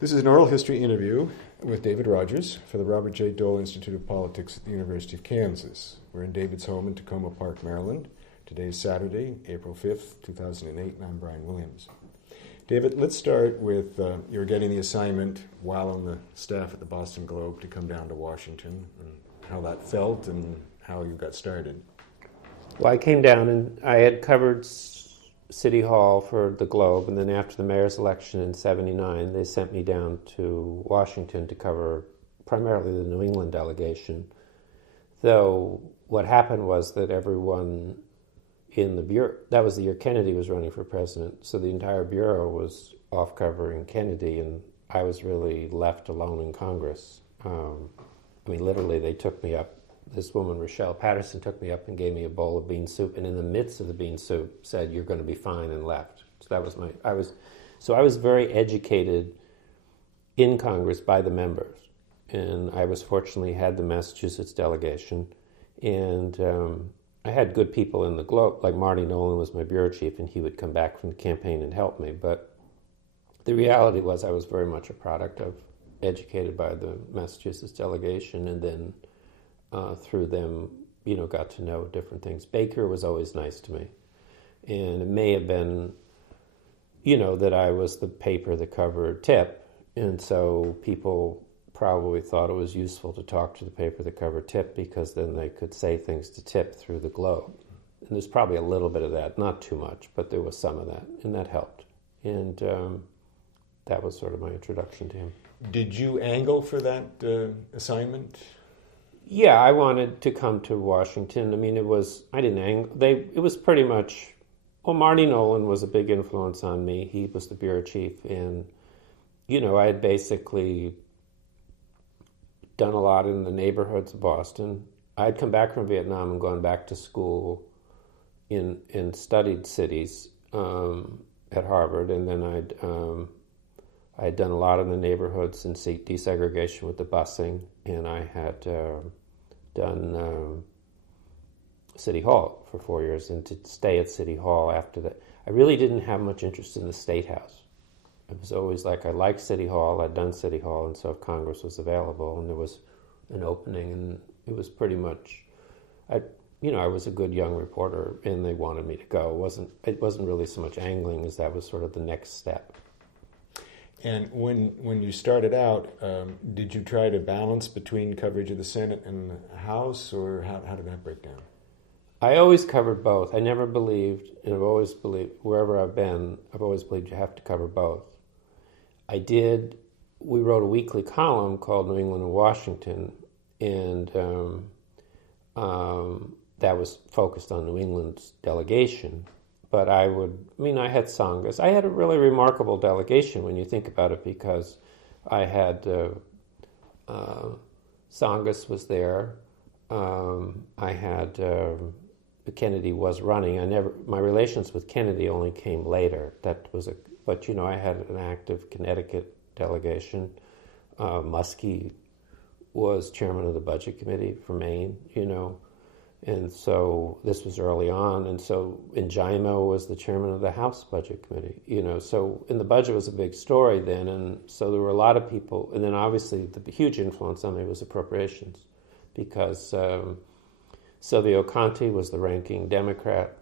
This is an oral history interview with David Rodgers for the Robert J. Dole Institute of Politics at the University of Kansas. We're in David's home in Tacoma Park, Maryland. Today is Saturday, April 5th, 2008, and I'm Brian Williams. David, let's start with you were getting the assignment while on the staff at the Boston Globe to come down to Washington, and how that felt and how you got started. Well, I came down and I had covered City Hall for the Globe, and then after the mayor's election in '79, they sent me down to Washington to cover primarily the New England delegation. Though what happened was that everyone in the bureau, that was the year Kennedy was running for president, so the entire bureau was off covering Kennedy, and I was really left alone in Congress. Literally, they took me up. This woman, Rochelle Patterson, took me up and gave me a bowl of bean soup, and in the midst of the bean soup said, "You're going to be fine," and left. So that was I was very educated in Congress by the members, and I was fortunately had the Massachusetts delegation, and I had good people in the Globe, like Marty Nolan was my bureau chief, and he would come back from the campaign and help me. But the reality was I was very much a product of educated by the Massachusetts delegation, and then through them, got to know different things. Baker was always nice to me. And it may have been, that I was the paper that covered TIP. And so people probably thought it was useful to talk to the paper that covered TIP because then they could say things to TIP through the Globe. And there's probably a little bit of that, not too much, but there was some of that. And that helped. And that was sort of my introduction to him. Did you angle for that assignment? Yeah, I wanted to come to Washington. It was pretty much, Marty Nolan was a big influence on me. He was the bureau chief, and, I had basically done a lot in the neighborhoods of Boston. I'd come back from Vietnam and gone back to school and studied cities at Harvard, and then I'd done a lot in the neighborhoods and desegregation with the busing, and I had done City Hall for 4 years, and to stay at City Hall after that. I really didn't have much interest in the State House. It was always like I liked City Hall, I'd done City Hall, and so if Congress was available and there was an opening, and it was pretty much, I was a good young reporter, and they wanted me to go. It wasn't really so much angling as that was sort of the next step. And when you started out, did you try to balance between coverage of the Senate and the House, or how did that break down? I always covered both. I never believed, and I've always believed, wherever I've been, I've always believed you have to cover both. We wrote a weekly column called New England and Washington, and that was focused on New England's delegation. But I had Tsongas. I had a really remarkable delegation when you think about it, because I had Tsongas was there. I had Kennedy was running. My relations with Kennedy only came later. But I had an active Connecticut delegation. Muskie was chairman of the Budget Committee for Maine. And so this was early on, and Jaimo was the chairman of the House Budget Committee, and the budget was a big story then, and so there were a lot of people, and then obviously the huge influence on me was appropriations, because Silvio Conti was the ranking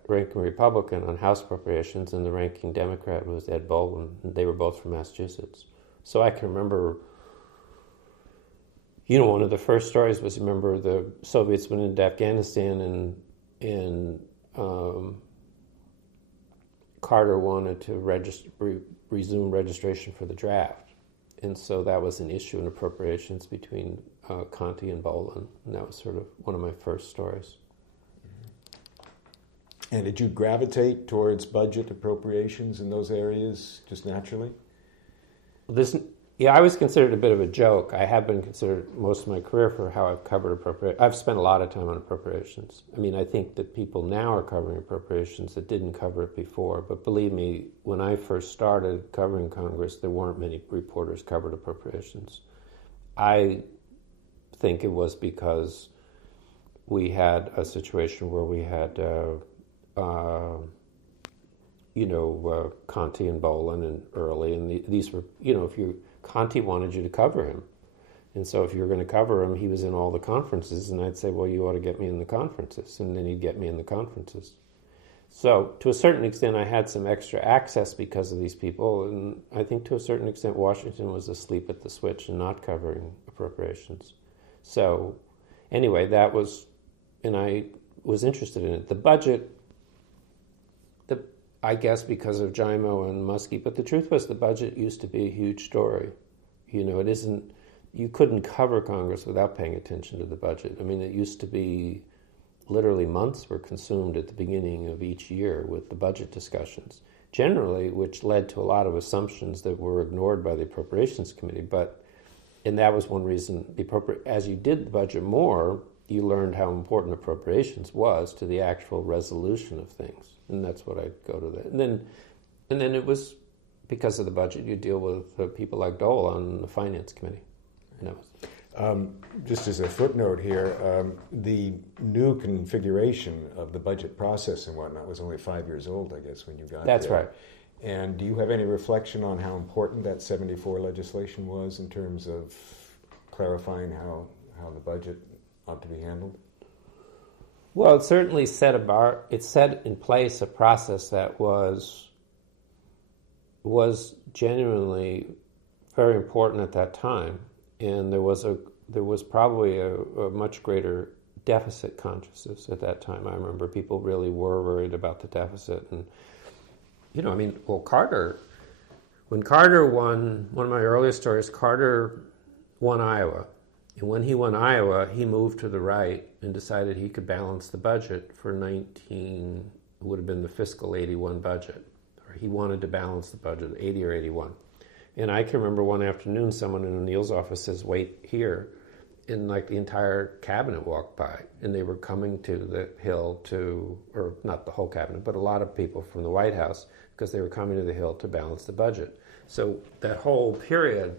Republican on House appropriations, and the ranking Democrat was Ed Bolin, and they were both from Massachusetts. So I can remember, one of the first stories was, remember, the Soviets went into Afghanistan, and Carter wanted to resume registration for the draft. And so that was an issue in appropriations between Conti and Bolin. And that was sort of one of my first stories. And did you gravitate towards budget appropriations in those areas just naturally? Yeah, I was considered a bit of a joke. I have been considered most of my career for how I've covered appropriations. I've spent a lot of time on appropriations. I think that people now are covering appropriations that didn't cover it before. But believe me, when I first started covering Congress, there weren't many reporters covered appropriations. I think it was because we had a situation where we had Conti and Bolin and Early, and these were, if you Conte wanted you to cover him. And so if you were going to cover him, he was in all the conferences, and I'd say, well, you ought to get me in the conferences, and then he'd get me in the conferences. So to a certain extent, I had some extra access because of these people, and I think to a certain extent, Washington was asleep at the switch and not covering appropriations. So anyway, that was, and I was interested in it. The budget, I guess because of Jimo and Muskie, but the truth was the budget used to be a huge story. It isn't, you couldn't cover Congress without paying attention to the budget. I mean, it used to be literally months were consumed at the beginning of each year with the budget discussions, generally, which led to a lot of assumptions that were ignored by the Appropriations Committee. And that was one reason, as you did the budget more, you learned how important appropriations was to the actual resolution of things. And that's what I go to that. And then it was, because of the budget, you deal with people like Dole on the Finance Committee. Just as a footnote here, the new configuration of the budget process and whatnot was only 5 years old, I guess, when you got That's there. right. And do you have any reflection on how important that 74 legislation was in terms of clarifying how the budget ought to be handled? Well, it certainly set a bar. It set in place a process that was genuinely very important at that time, and there was probably a much greater deficit consciousness at that time. I remember people really were worried about the deficit, and Carter. When Carter won, one of my earliest stories, Carter won Iowa. And when he won Iowa, he moved to the right and decided he could balance the budget for it would have been the fiscal 81 budget. Or he wanted to balance the budget, 80 or 81. And I can remember one afternoon, someone in O'Neill's office says, wait here. And the entire cabinet walked by. And they were coming to the Hill or not the whole cabinet, but a lot of people from the White House, because they were coming to the Hill to balance the budget. So that whole period,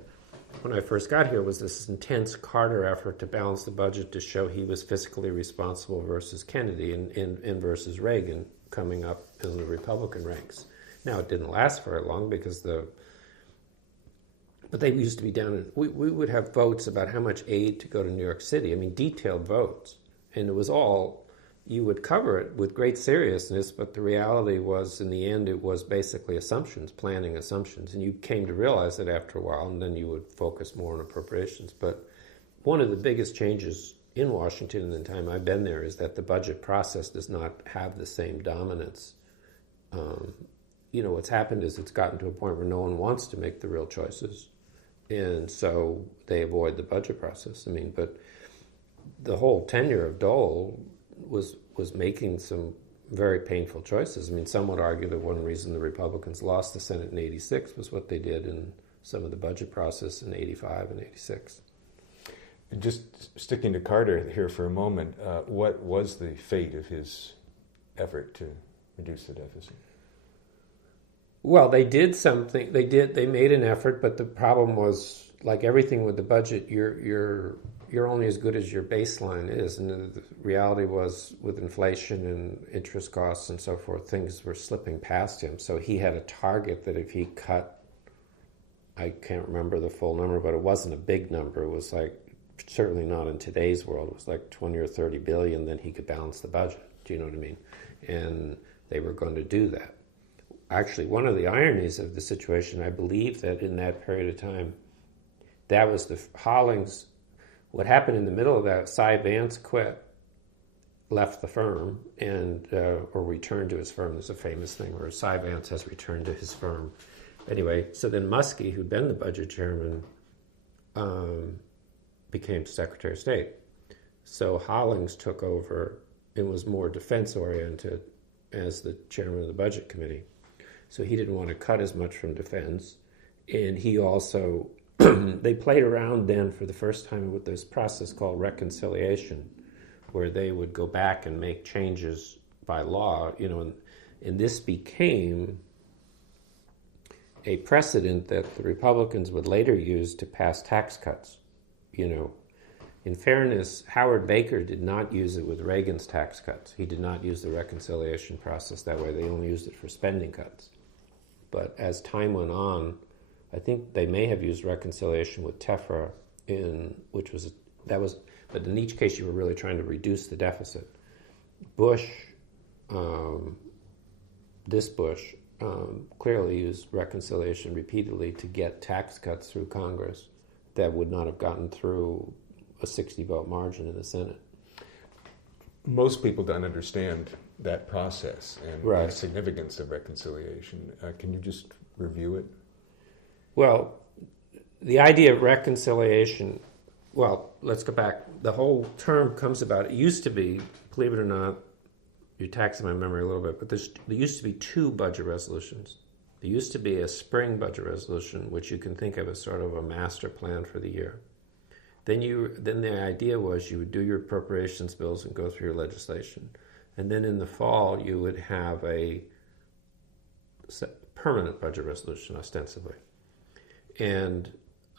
when I first got here, was this intense Carter effort to balance the budget to show he was fiscally responsible versus Kennedy and versus Reagan coming up in the Republican ranks. Now, it didn't last very long because but they used to be down we would have votes about how much aid to go to New York City. I mean, detailed votes. And it was all, you would cover it with great seriousness, but the reality was, in the end, it was basically assumptions, planning assumptions. And you came to realize that after a while, and then you would focus more on appropriations. But one of the biggest changes in Washington in the time I've been there is that the budget process does not have the same dominance. What's happened is it's gotten to a point where no one wants to make the real choices. And so they avoid the budget process. I mean, but the whole tenure of Dole was making some very painful choices. I mean, some would argue that one reason the Republicans lost the Senate in 86 was what they did in some of the budget process in 85 and 86. Just sticking to Carter here for a moment, what was the fate of his effort to reduce the deficit? Well, they did something. They made an effort, but the problem was, like everything with the budget, you're only as good as your baseline is. And the reality was, with inflation and interest costs and so forth, things were slipping past him. So he had a target that if he cut, I can't remember the full number, but it wasn't a big number. It was certainly not in today's world. It was like 20 or 30 billion, then he could balance the budget. Do you know what I mean? And they were going to do that. Actually, one of the ironies of the situation, I believe that in that period of time, that was Hollings. What happened in the middle of that, Cy Vance left the firm or returned to his firm. There's a famous thing where Cy Vance has returned to his firm. Anyway, so then Muskie, who'd been the budget chairman, became Secretary of State. So Hollings took over and was more defense-oriented as the chairman of the Budget Committee. So he didn't want to cut as much from defense. And he also, they played around then for the first time with this process called reconciliation, where they would go back and make changes by law, and this became a precedent that the Republicans would later use to pass tax cuts. In fairness, Howard Baker did not use it with Reagan's tax cuts. He did not use the reconciliation process that way. They only used it for spending cuts. But as time went on, I think they may have used reconciliation with Tefra but in each case you were really trying to reduce the deficit. Bush, clearly used reconciliation repeatedly to get tax cuts through Congress that would not have gotten through a 60-vote margin in the Senate. Most people don't understand that process and Right. the significance of reconciliation. Can you just review it? Well, the idea of reconciliation, well, let's go back. The whole term comes about, it used to be, believe it or not, you're taxing my memory a little bit, but there used to be two budget resolutions. There used to be a spring budget resolution, which you can think of as sort of a master plan for the year. Then the idea was you would do your appropriations bills and go through your legislation. And then in the fall, you would have a permanent budget resolution, ostensibly. And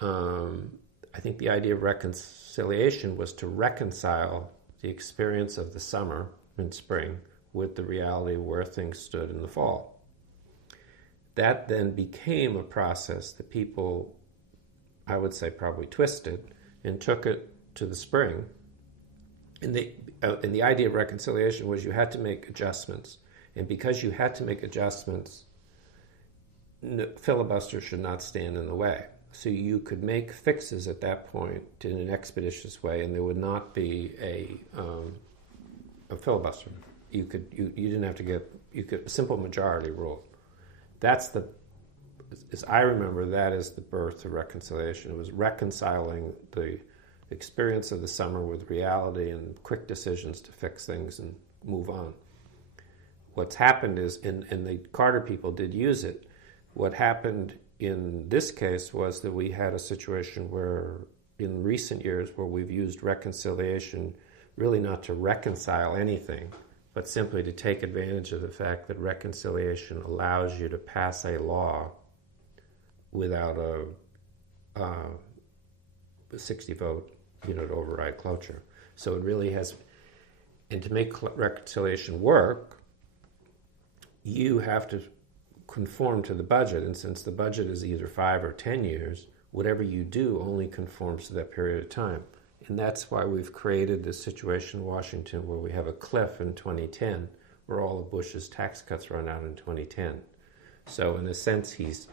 I think the idea of reconciliation was to reconcile the experience of the summer and spring with the reality of where things stood in the fall. That then became a process that people, I would say, probably twisted and took it to the spring. And the idea of reconciliation was you had to make adjustments. And because you had to make adjustments, filibuster should not stand in the way. So you could make fixes at that point in an expeditious way, and there would not be a filibuster. You didn't have to get a simple majority rule. As I remember, that is the birth of reconciliation. It was reconciling the experience of the summer with reality and quick decisions to fix things and move on. What's happened is, and the Carter people did use it, what happened in this case was that we had a situation where, in recent years, where we've used reconciliation really not to reconcile anything, but simply to take advantage of the fact that reconciliation allows you to pass a law without a 60-vote, to override cloture. So it really has, and to make reconciliation work, you have to conform to the budget, and since the budget is either 5 or 10 years, whatever you do only conforms to that period of time. And that's why we've created this situation in Washington where we have a cliff in 2010, where all of Bush's tax cuts run out in 2010. So in a sense, he's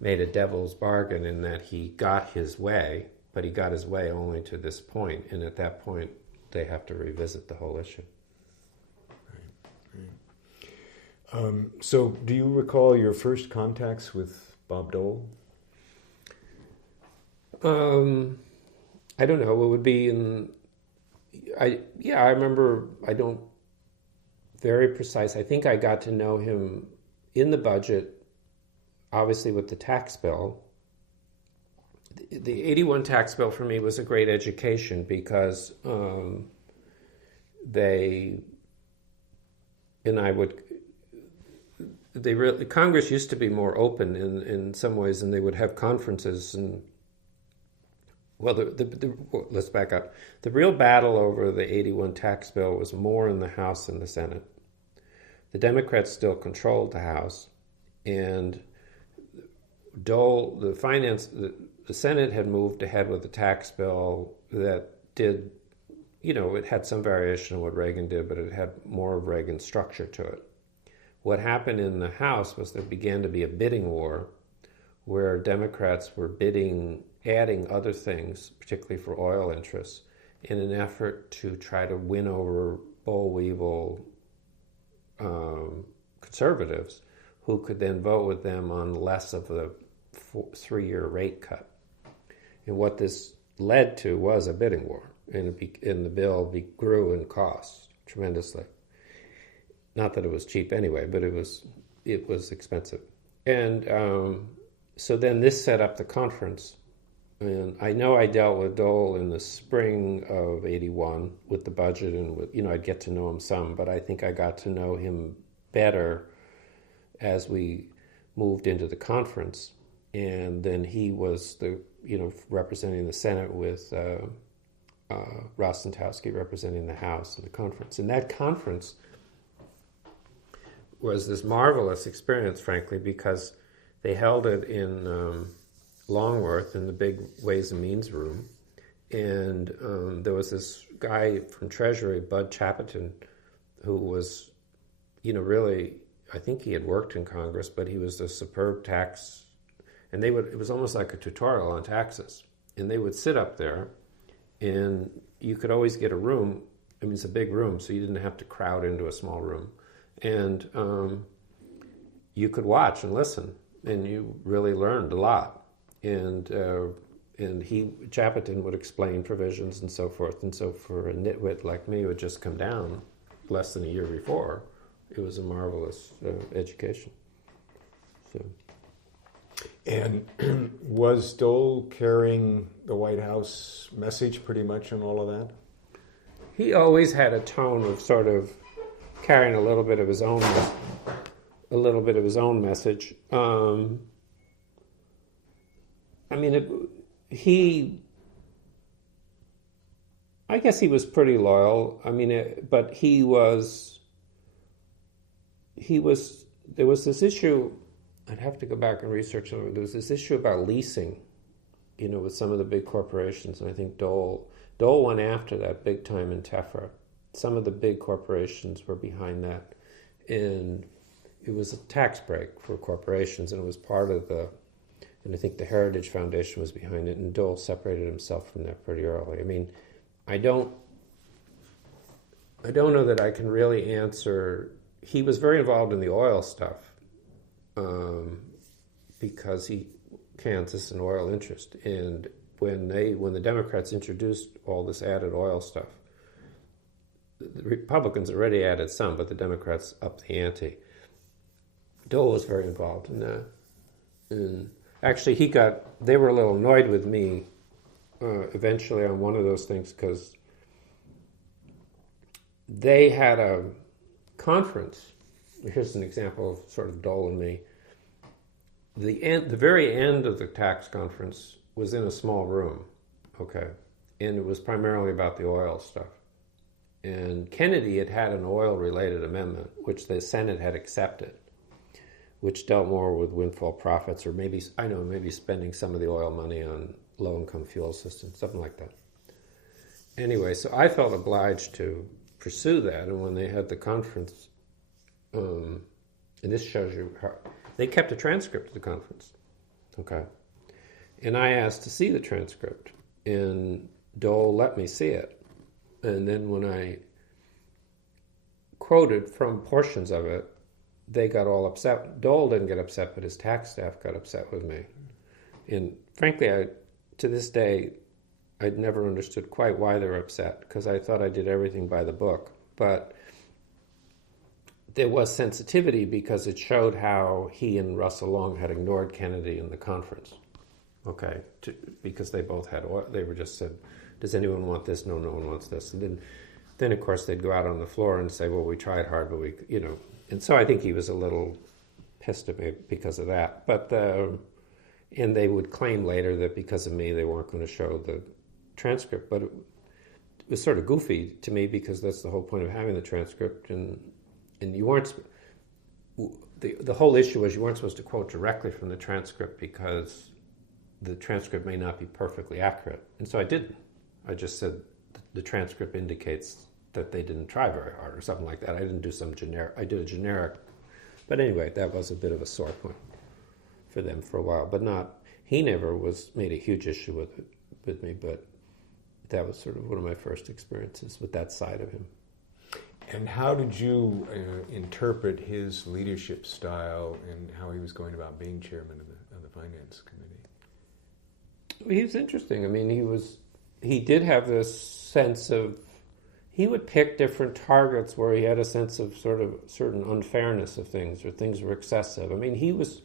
made a devil's bargain in that he got his way, but he got his way only to this point, and at that point, they have to revisit the whole issue. So do you recall your first contacts with Bob Dole? I don't know. It would be I remember, I don't, very precise. I think I got to know him in the budget, obviously with the tax bill. The 81 tax bill for me was a great education because Congress used to be more open in some ways, and they would have conferences and, let's back up. The real battle over the 81 tax bill was more in the House than the Senate. The Democrats still controlled the House, and Dole, the Senate had moved ahead with a tax bill that did, it had some variation of what Reagan did, but it had more of Reagan's structure to it. What happened in the House was there began to be a bidding war where Democrats were adding other things, particularly for oil interests, in an effort to try to win over boll-weevil conservatives who could then vote with them on less of the 3-year rate cut. And what this led to was a bidding war, and the bill grew in cost tremendously. Not that it was cheap anyway, but it was expensive. And so then this set up the conference. And I know I dealt with Dole in the spring of 81 with the budget, and I'd get to know him some, but I think I got to know him better as we moved into the conference. And then he was representing the Senate with Rostentowski representing the House in the conference. And that conference was this marvelous experience, frankly, because they held it in Longworth in the big Ways and Means room, and there was this guy from Treasury, Bud Chappeton, who was, really, I think he had worked in Congress, but he was a superb tax, and it was almost like a tutorial on taxes, and they would sit up there, and you could always get a room. I mean, it's a big room, so you didn't have to crowd into a small room, and you could watch and listen, and you really learned a lot. And Chappeton would explain provisions and so forth. And so for a nitwit like me who had just come down less than a year before, it was a marvelous education. So. And was Dole carrying the White House message pretty much on all of that? He always had a tone of sort of carrying a little bit of his own message. I guess he was pretty loyal. But there was this issue, I'd have to go back and research it. There was this issue about leasing, with some of the big corporations, and I think Dole went after that big time in Tefra. Some of the big corporations were behind that, and it was a tax break for corporations, and it was part of and I think the Heritage Foundation was behind it, and Dole separated himself from that pretty early. I don't know that I can really answer. He was very involved in the oil stuff because Kansas an oil interest, and when the Democrats introduced all this added oil stuff, the Republicans already added some, but the Democrats upped the ante. Dole was very involved in that, and actually they were a little annoyed with me eventually on one of those things because they had a conference. Here's an example of sort of Dole and me. The very end of the tax conference was in a small room, okay, and it was primarily about the oil stuff. And Kennedy had an oil-related amendment, which the Senate had accepted, which dealt more with windfall profits, or maybe spending some of the oil money on low-income fuel systems, something like that. Anyway, so I felt obliged to pursue that, and when they had the conference, and this shows you how, they kept a transcript of the conference, okay? And I asked to see the transcript, and Dole let me see it. And then when I quoted from portions of it, they got all upset. Dole didn't get upset, but his tax staff got upset with me. And frankly, to this day, I'd never understood quite why they were upset, because I thought I did everything by the book. But there was sensitivity because it showed how he and Russell Long had ignored Kennedy in the conference. Okay, because they both had oil. They were just said, does anyone want this? No, no one wants this. And then of course, they'd go out on the floor and say, well, we tried hard, but And so I think he was a little pissed at me because of that. But and they would claim later that because of me, they weren't going to show the transcript. But it was sort of goofy to me because that's the whole point of having the transcript. And you weren't. The whole issue was you weren't supposed to quote directly from the transcript because the transcript may not be perfectly accurate. And so I didn't. I just said the transcript indicates that they didn't try very hard or something like that. I didn't do I did a generic. But anyway, that was a bit of a sore point for them for a while. But he never made a huge issue with me, but that was sort of one of my first experiences with that side of him. And how did you interpret his leadership style and how he was going about being chairman of the Finance Committee? He was interesting. He did have this sense of, he would pick different targets where he had a sense of sort of certain unfairness of things, or things were excessive. He was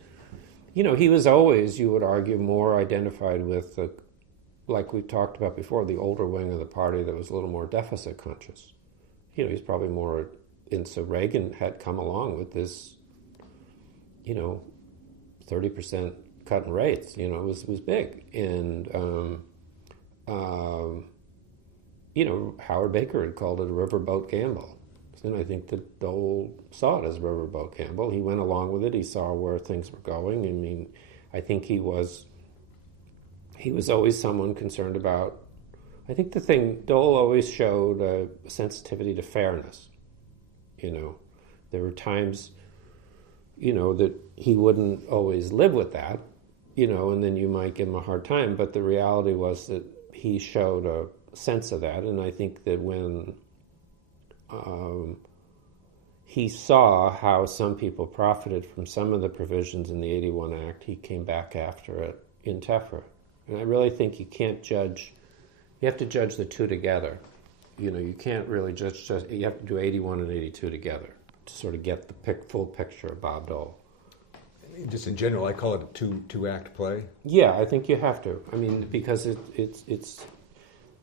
always, you would argue, more identified with, like we talked about before, the older wing of the party that was a little more deficit conscious. He's probably more, and so Reagan had come along with this, 30% cut in rates, was big. And, Howard Baker had called it a riverboat gamble. And I think that Dole saw it as a riverboat gamble. He went along with it. He saw where things were going. I think he was he was always someone concerned about, I think the thing, Dole always showed a sensitivity to fairness. There were times, that he wouldn't always live with that, and then you might give him a hard time, but the reality was that he showed a sense of that, and I think that when he saw how some people profited from some of the provisions in the 81 Act, he came back after it in Tefra. And I really think you have to judge the two together. You can't really judge, you have to do 81 and 82 together to sort of get the full picture of Bob Dole. Just in general, I call it a two-act play. Yeah, I think you have to. I mean, because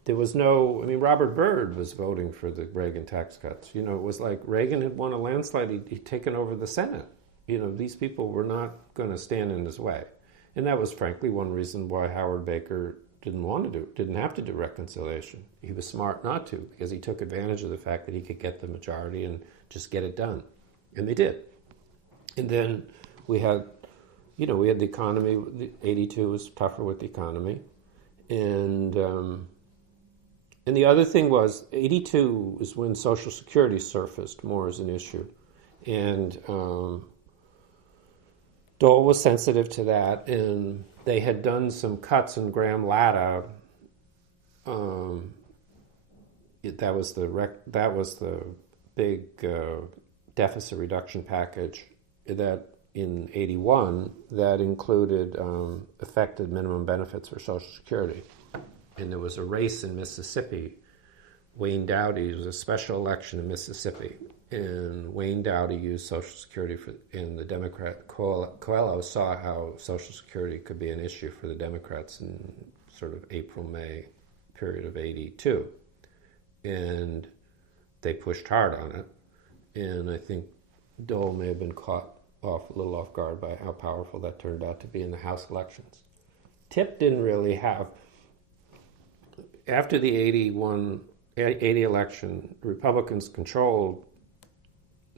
there was no, Robert Byrd was voting for the Reagan tax cuts. It was like Reagan had won a landslide, he'd taken over the Senate. These people were not going to stand in his way. And that was frankly one reason why Howard Baker didn't have to do reconciliation. He was smart not to, because he took advantage of the fact that he could get the majority and just get it done. And they did. And then we had the economy. 82 was tougher with the economy. And the other thing was, 82 was when Social Security surfaced more as an issue. And Dole was sensitive to that, and they had done some cuts in Graham-Latta. That was the big deficit reduction package that in 81 that included affected minimum benefits for Social Security. And there was a race in Mississippi. Wayne Dowdy, it was a special election in Mississippi, and Wayne Dowdy used Social Security and the Democrat Coelho saw how Social Security could be an issue for the Democrats in sort of April-May period of 82. And they pushed hard on it. And I think Dole may have been caught a little off guard by how powerful that turned out to be in the House elections. Tip didn't really have, after the 80 election, Republicans controlled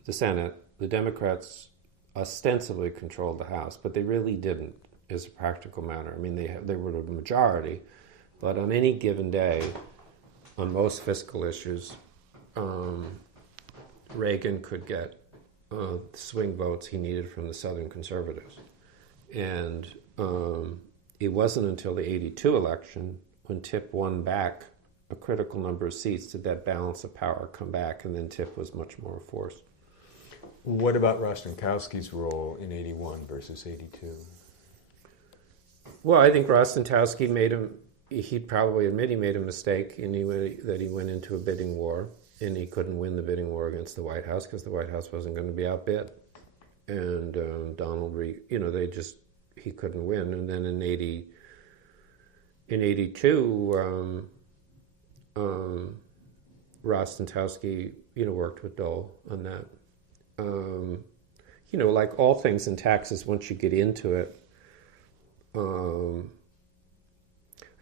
the Senate. The Democrats ostensibly controlled the House, but they really didn't, as a practical matter. They were the majority, but on any given day, on most fiscal issues, Reagan could get swing votes he needed from the Southern conservatives. And it wasn't until the 82 election, when Tip won back a critical number of seats, did that balance of power come back, and then Tip was much more a force. What about Rostenkowski's role in 81 versus 82? Well, I think Rostenkowski he'd probably admit he made a mistake that he went into a bidding war, and he couldn't win the bidding war against the White House because the White House wasn't going to be outbid. And he couldn't win. And then in 82, Rostenkowski, worked with Dole on that. Like all things in taxes, once you get into it, I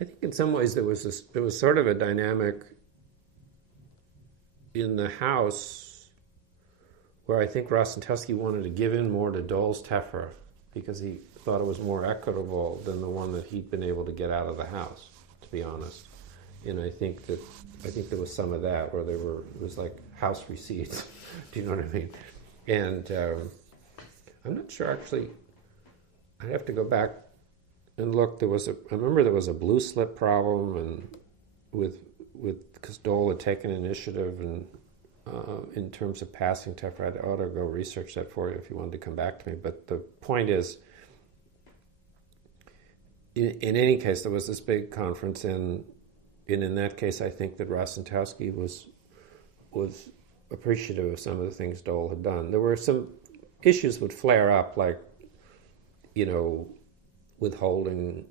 think in some ways there was sort of a dynamic in the House where I think Rostenkowski wanted to give in more to Dole's Tefra because he thought it was more equitable than the one that he'd been able to get out of the House, to be honest. And I think there was some of that where it was like House receipts. Do you know what I mean? And I'm not sure actually. I'd have to go back and look. I remember there was a blue slip problem, and because Dole had taken initiative and in terms of passing Tefra. I ought to go research that for you if you wanted to come back to me. But the point is, in any case, there was this big conference, and in that case, I think that Rostenkowski was appreciative of some of the things Dole had done. There were some issues would flare up, like withholding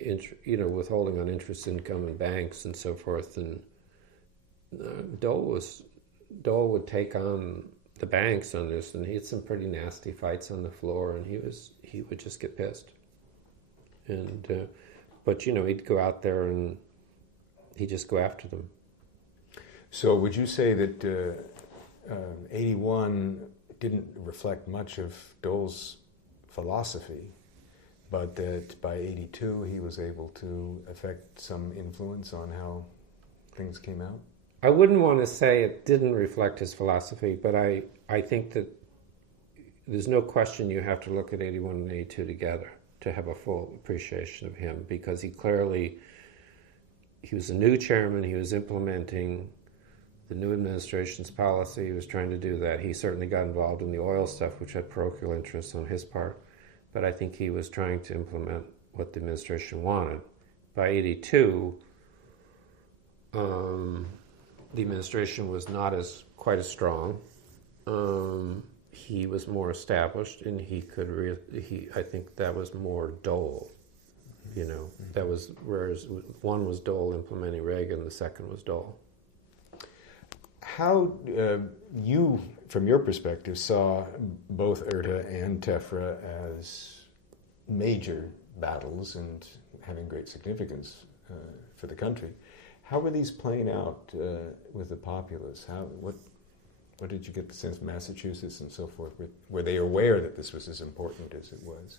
on interest income in banks and so forth, and Dole would take on the banks on this, and he had some pretty nasty fights on the floor, and he would just get pissed. And but he'd go out there and he'd just go after them. So would you say that 81 didn't reflect much of Dole's philosophy? but that by 82 he was able to affect some influence on how things came out? I wouldn't want to say it didn't reflect his philosophy, but I think that there's no question you have to look at 81 and 82 together to have a full appreciation of him, because he was a new chairman, he was implementing the new administration's policy, he was trying to do that. He certainly got involved in the oil stuff, which had parochial interests on his part, but I think he was trying to implement what the administration wanted. By 82, the administration was not quite as strong. He was more established, and I think that was more Dole. That was, whereas one was Dole implementing Reagan, the second was Dole. How you, from your perspective, saw both IRTA and TEFRA as major battles and having great significance for the country. How were these playing out with the populace? What did you get the sense of Massachusetts and so forth? Were they aware that this was as important as it was?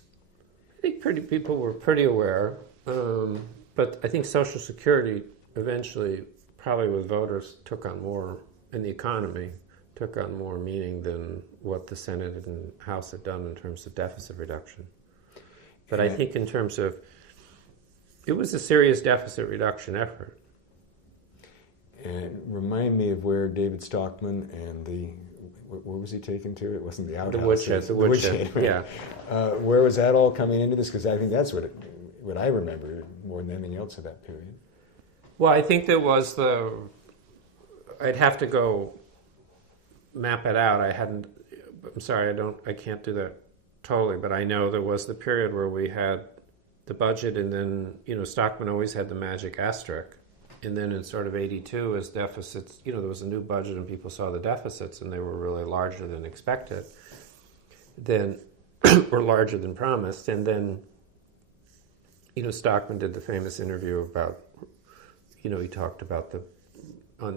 I think people were pretty aware, but I think Social Security eventually, probably with voters, took on more, in the economy, took on more meaning than what the Senate and House had done in terms of deficit reduction. But I think in terms of, it was a serious deficit reduction effort. Remind me of where David Stockman and where was he taken to? It wasn't the outhouse. The woodshed, right? yeah. Where was that all coming into this? Because I think that's what I remember more than anything else of that period. Well, I think there was I'd have to go map it out. I'm sorry, I can't do that totally, but I know there was the period where we had the budget, and then, Stockman always had the magic asterisk. And then in sort of 82, as deficits, there was a new budget and people saw the deficits and they were really larger than expected, or larger than promised. And then, Stockman did the famous interview about, he talked about the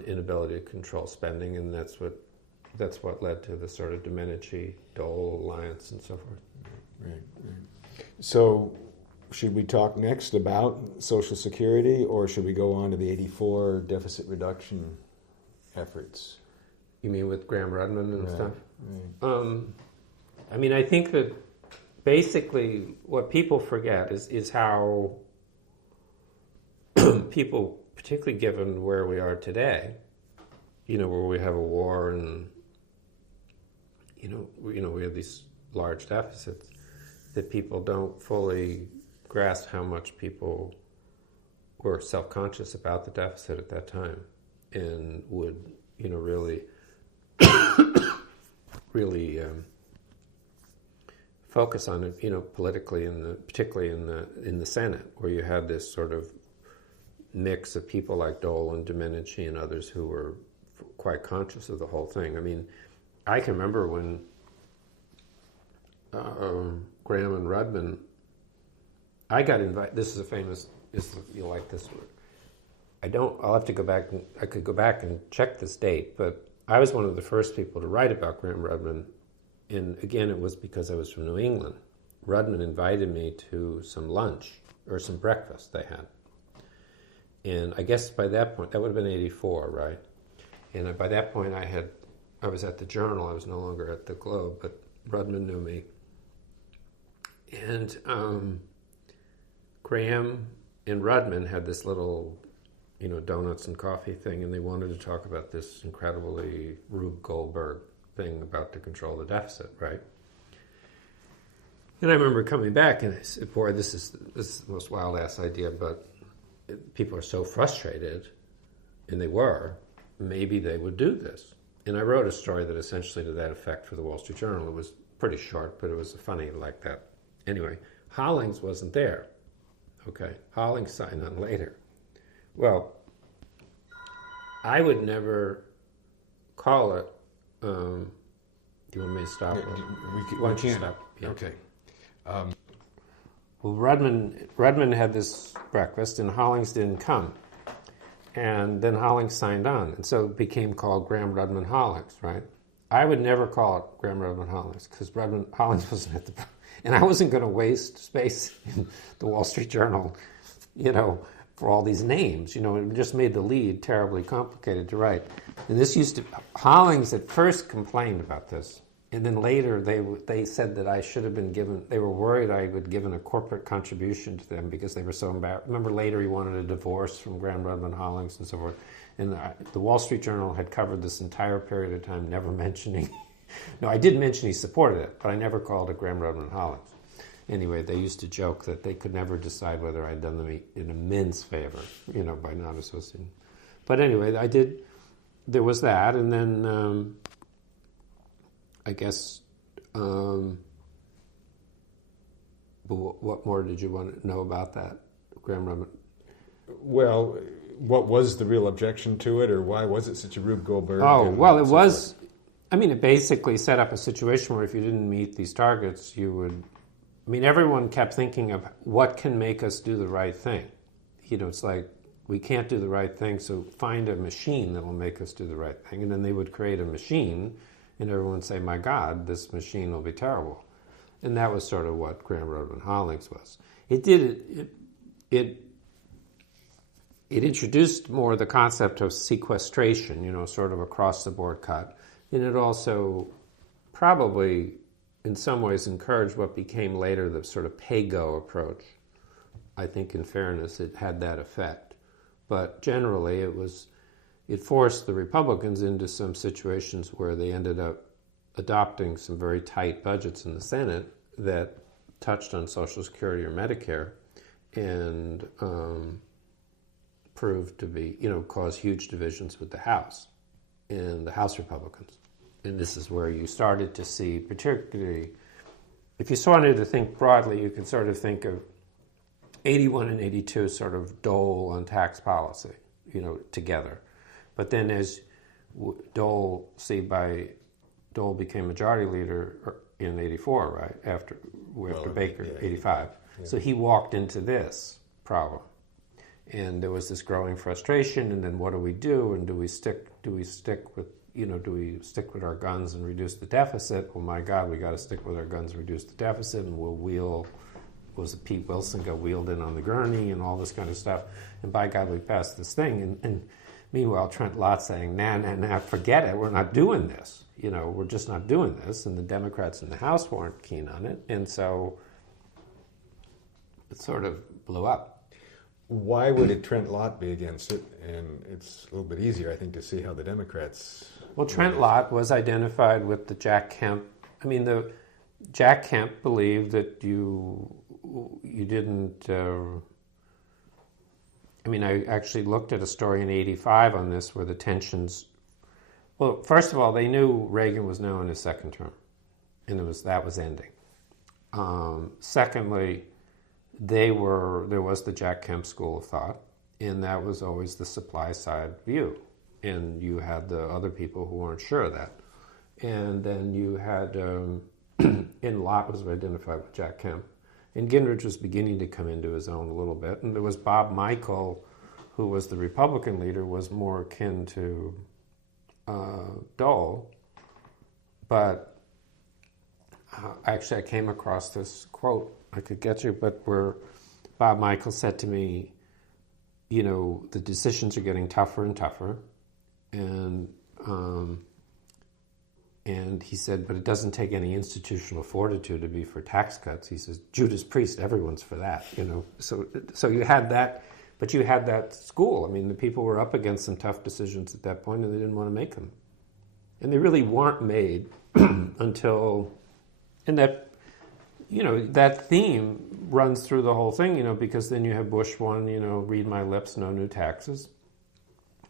inability to control spending, and that's what led to the sort of Domenici-Dole alliance and so forth. Right. So, should we talk next about Social Security, or should we go on to the 84 deficit reduction efforts? You mean with Graham-Rudman and stuff? Right. I think that basically what people forget is how people, particularly given where we are today, where we have a war and, we have these large deficits, that people don't fully grasp how much people were self-conscious about the deficit at that time and would, really focus on it, politically, particularly in the Senate, where you had this sort of mix of people like Dole and Domenici and others who were quite conscious of the whole thing. I can remember when Graham and Rudman, I got invited. This is a famous. You'll like this one. I'll have to go back. I could go back and check this date, but I was one of the first people to write about Graham-Rudman, and again, it was because I was from New England. Rudman invited me to some lunch or some breakfast they had, and I guess by that point, that would have been 84, right? And by that point, I was at the Journal. I was no longer at the Globe, but Rudman knew me, and Graham and Rudman had this little, donuts and coffee thing, and they wanted to talk about this incredibly Rube Goldberg thing about to control the deficit, right? And I remember coming back and I said, boy, this is the most wild-ass idea, but people are so frustrated, and they were, maybe they would do this. And I wrote a story that essentially to that effect for the Wall Street Journal. It was pretty short, but it was funny like that. Anyway, Hollings wasn't there. Okay, Hollings signed on later. Well, I would never call it. Do you want me to stop? We can. Stop? Yeah. Okay. Well, Rudman had this breakfast, and Hollings didn't come. And then Hollings signed on, and so it became called Graham-Rudman-Hollings, right? I would never call it Graham-Rudman-Hollings, because Hollings wasn't at the... And I wasn't going to waste space in the Wall Street Journal, for all these names. It just made the lead terribly complicated to write. And this Hollings at first complained about this. And then later they said that I should have been given, they were worried I would given a corporate contribution to them because they were so embarrassed. Remember later he wanted a divorce from Graham Rudman Hollings and so forth. And the Wall Street Journal had covered this entire period of time, never mentioning, no, I did mention he supported it, but I never called it Graham Rudman Hollings. Anyway, they used to joke that they could never decide whether I'd done them an immense favor, by not associating. But anyway, I did, there was that, and then I guess, what more did you want to know about that, Graham Rudman? Well, what was the real objection to it, or why was it such a Rube Goldberg? Oh, well, it was, it basically set up a situation where if you didn't meet these targets, you would, everyone kept thinking of what can make us do the right thing. It's like, we can't do the right thing, so find a machine that will make us do the right thing. And then they would create a machine, and everyone would say, my God, this machine will be terrible. And that was sort of what Graham Rudman Hollings was. It introduced more the concept of sequestration, sort of across-the-board cut. And it also probably, in some ways, encouraged what became later the sort of pay-go approach. I think, in fairness, it had that effect. But generally, it forced the Republicans into some situations where they ended up adopting some very tight budgets in the Senate that touched on Social Security or Medicare and proved to be, cause huge divisions with the House and the House Republicans. And this is where you started to see, particularly, if you wanted to think broadly, you could sort of think of 81 and 82 sort of Dole on tax policy, together. But then as Dole became majority leader in 84, right? After Baker, 85. Yeah. So he walked into this problem. And there was this growing frustration, and then what do we do? And do we stick with our guns and reduce the deficit? Oh my God, we got to stick with our guns and reduce the deficit, and was it Pete Wilson got wheeled in on the gurney and all this kind of stuff. And by God, we passed this thing. And meanwhile, Trent Lott saying, nah, forget it. We're not doing this. We're just not doing this. And the Democrats in the House weren't keen on it. And so it sort of blew up. Why would a Trent Lott be against it? And it's a little bit easier, I think, to see how the Democrats... Well, Trent Lott was identified with the Jack Kemp. The Jack Kemp believed that you didn't... I actually looked at a story in 85 on this where the tensions... Well, first of all, they knew Reagan was now in his second term, and that was ending. Secondly, there was the Jack Kemp school of thought, and that was always the supply side view. And you had the other people who weren't sure of that. And then you had, and Lott was identified with Jack Kemp. And Gingrich was beginning to come into his own a little bit. And there was Bob Michel, who was the Republican leader, was more akin to Dole. But actually I came across this quote, I could get you, but where Bob Michel said to me, the decisions are getting tougher and tougher. And he said, but it doesn't take any institutional fortitude to be for tax cuts. He says, Judas Priest, everyone's for that, So you had that, but you had that school. The people were up against some tough decisions at that point, and they didn't want to make them. And they really weren't made until, and that, that theme runs through the whole thing, because then you have Bush 1, read my lips, no new taxes.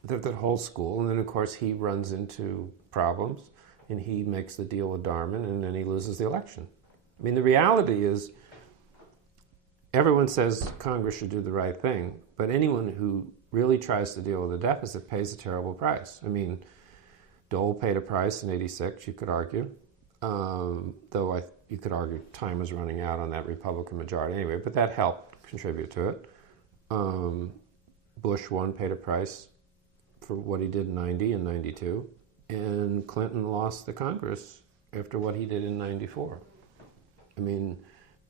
The whole school, and then of course he runs into problems, and he makes the deal with Darman, and then he loses the election. The reality is, everyone says Congress should do the right thing, but anyone who really tries to deal with a deficit pays a terrible price. Dole paid a price in 86, you could argue, though you could argue time was running out on that Republican majority anyway, but that helped contribute to it. Bush 1 paid a price for what he did in 90 and 92, and Clinton lost the Congress after what he did in 94.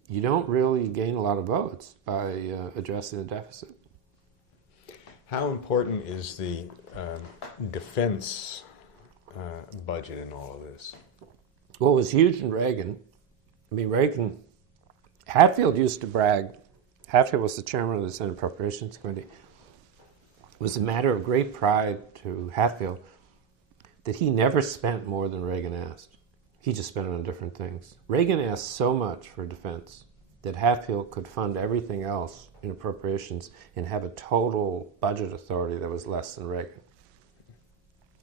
you don't really gain a lot of votes by addressing the deficit. How important is the defense budget in all of this? Well, it was huge in Reagan. I mean, Hatfield used to brag. Hatfield was the chairman of the Senate Appropriations Committee. It was a matter of great pride to Hatfield that he never spent more than Reagan asked. He just spent it on different things. Reagan asked so much for defense that Hatfield could fund everything else in appropriations and have a total budget authority that was less than Reagan.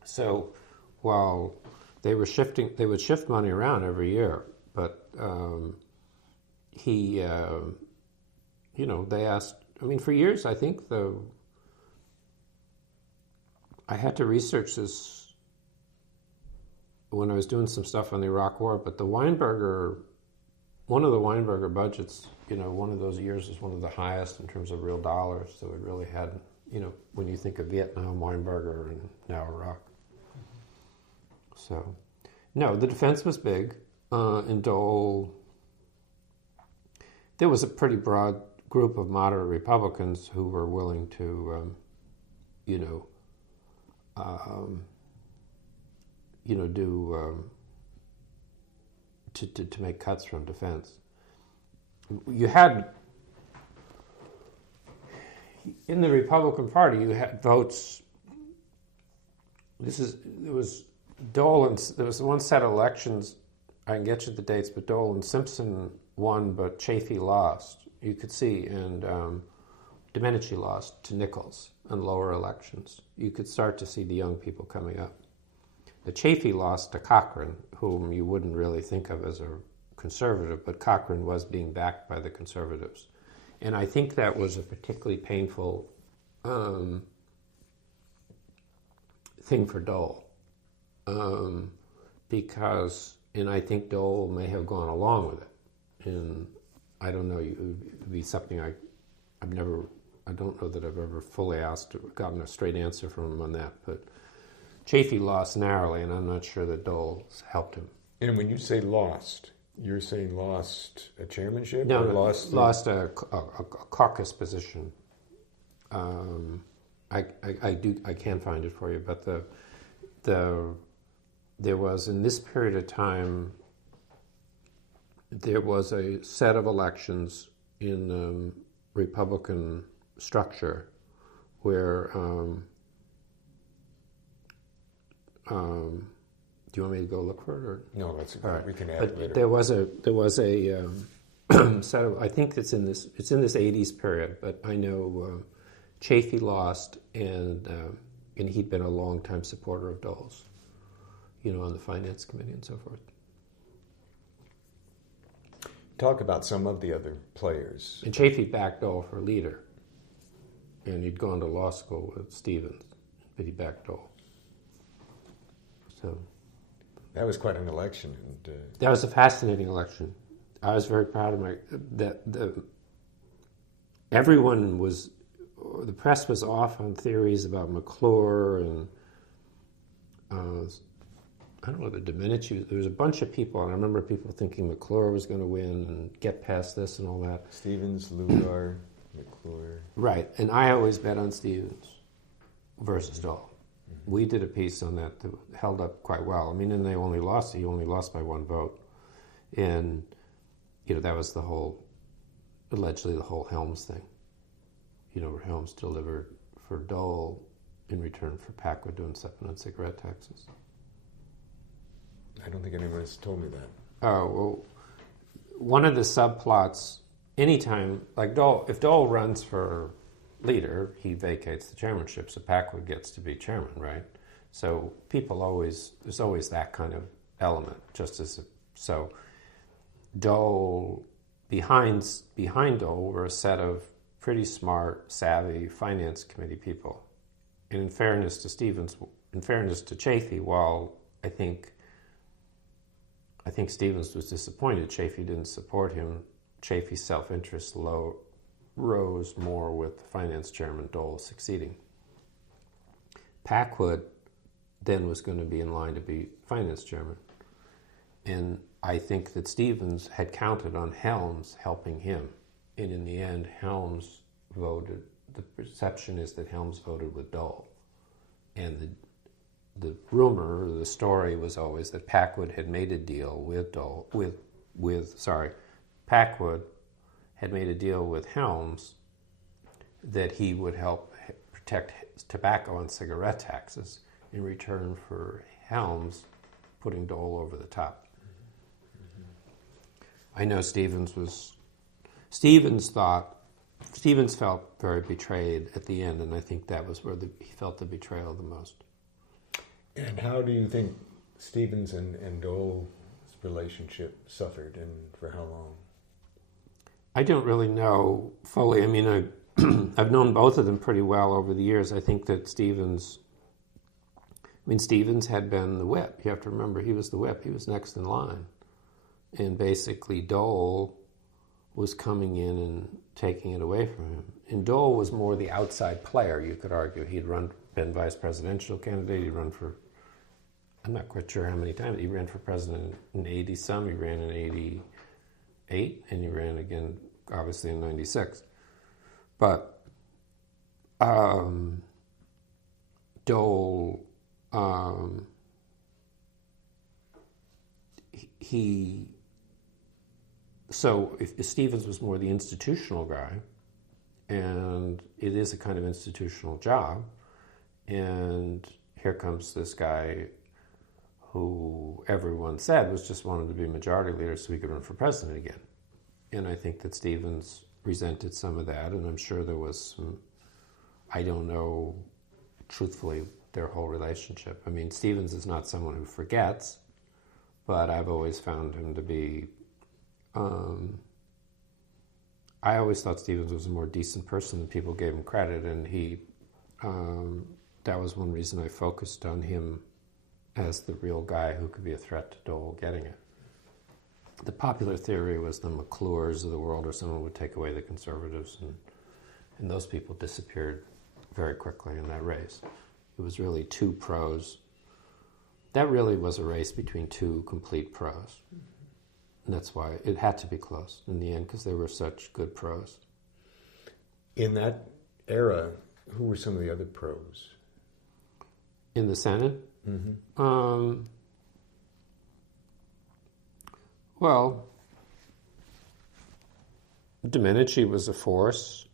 So while they would shift money around every year, but they asked, I mean, for years, I think I had to research this when I was doing some stuff on the Iraq War, but one of the Weinberger budgets, one of those years was one of the highest in terms of real dollars, so it really had, when you think of Vietnam, Weinberger, and now Iraq. So, no, the defense was big. In Dole, there was a pretty broad group of moderate Republicans who were willing to, to make cuts from defense. You had, in the Republican Party, you had votes. There was Dole, and there was one set of elections. I can get you the dates, but Dole and Simpson won, but Chafee lost. You could see, and Domenici lost to Nichols in lower elections. You could start to see the young people coming up. The Chafee lost to Cochran, whom you wouldn't really think of as a conservative, but Cochran was being backed by the conservatives. And I think that was a particularly painful thing for Dole. Because, and I think Dole may have gone along with it. And I don't know, it would be something I don't know that I've ever fully gotten a straight answer from him on that, but Chafee lost narrowly, and I'm not sure that Dole helped him. And when you say lost, you're saying lost a chairmanship? No, or lost a caucus position. I can find it for you, but there was, in this period of time, there was a set of elections in the Republican structure where do you want me to go look for it? Or? No, that's all right. We can add it later. There was a set of, I think it's in this 80s period, but I know Chafee lost, and he'd been a long-time supporter of Dole's, on the Finance Committee and so forth. Talk about some of the other players. And Chafee backed Dole for leader, and he'd gone to law school with Stevens, but he backed Dole. So that was quite an election. And, that was a fascinating election. I was very proud of everyone was, the press was off on theories about McClure and I don't know, the Domenici. There was a bunch of people, and I remember people thinking McClure was going to win and get past this and all that. Stevens, Lugar, McClure. Right, and I always bet on Stevens versus Dole. Mm-hmm. We did a piece on that held up quite well. I mean, and he only lost by one vote. And, that was allegedly the whole Helms thing. Where Helms delivered for Dole in return for Packwood doing something on cigarette taxes. I don't think anyone has told me that. Oh, well, one of the subplots, anytime, like Dole, if Dole runs for leader, he vacates the chairmanship, so Packwood gets to be chairman, right? So there's always that kind of element, so Dole, behind Dole were a set of pretty smart, savvy Finance Committee people. And in fairness to Chafee, while I think Stevens was disappointed Chafee didn't support him, Chafee's self-interest rose more with the finance chairman Dole succeeding. Packwood then was going to be in line to be finance chairman. And I think that Stevens had counted on Helms helping him. And in the end, Helms voted, the perception is that Helms voted with Dole. And the rumor, the story was always that Packwood had made a deal with Dole, Packwood had made a deal with Helms that he would help protect tobacco and cigarette taxes in return for Helms putting Dole over the top. I know Stevens felt very betrayed at the end, and I think that was where he felt the betrayal the most. And how do you think Stevens and Dole's relationship suffered, and for how long? I don't really know fully. I mean, I've known both of them pretty well over the years. I think that Stevens had been the whip. You have to remember, he was the whip. He was next in line. And basically Dole was coming in and taking it away from him. And Dole was more the outside player, you could argue. He'd been vice presidential candidate. He'd run for, I'm not quite sure how many times. He ran for president in 80-some. He ran in 88, and he ran again, obviously, in 96. But Dole, so if Stevens was more the institutional guy, and it is a kind of institutional job, and here comes this guy who everyone said just wanted to be majority leader so he could run for president again. And I think that Stevens resented some of that, and I'm sure there was some, I don't know, truthfully, their whole relationship. I mean, Stevens is not someone who forgets, but I've always found him to be, I always thought Stevens was a more decent person than people gave him credit, and that was one reason I focused on him as the real guy who could be a threat to Dole getting it. The popular theory was the McClures of the world, or someone would take away the conservatives, and those people disappeared very quickly in that race. It was really two pros. That really was a race between two complete pros. And that's why it had to be close in the end, because they were such good pros. In that era, who were some of the other pros? In the Senate? Mm-hmm. Well, Domenici was a force.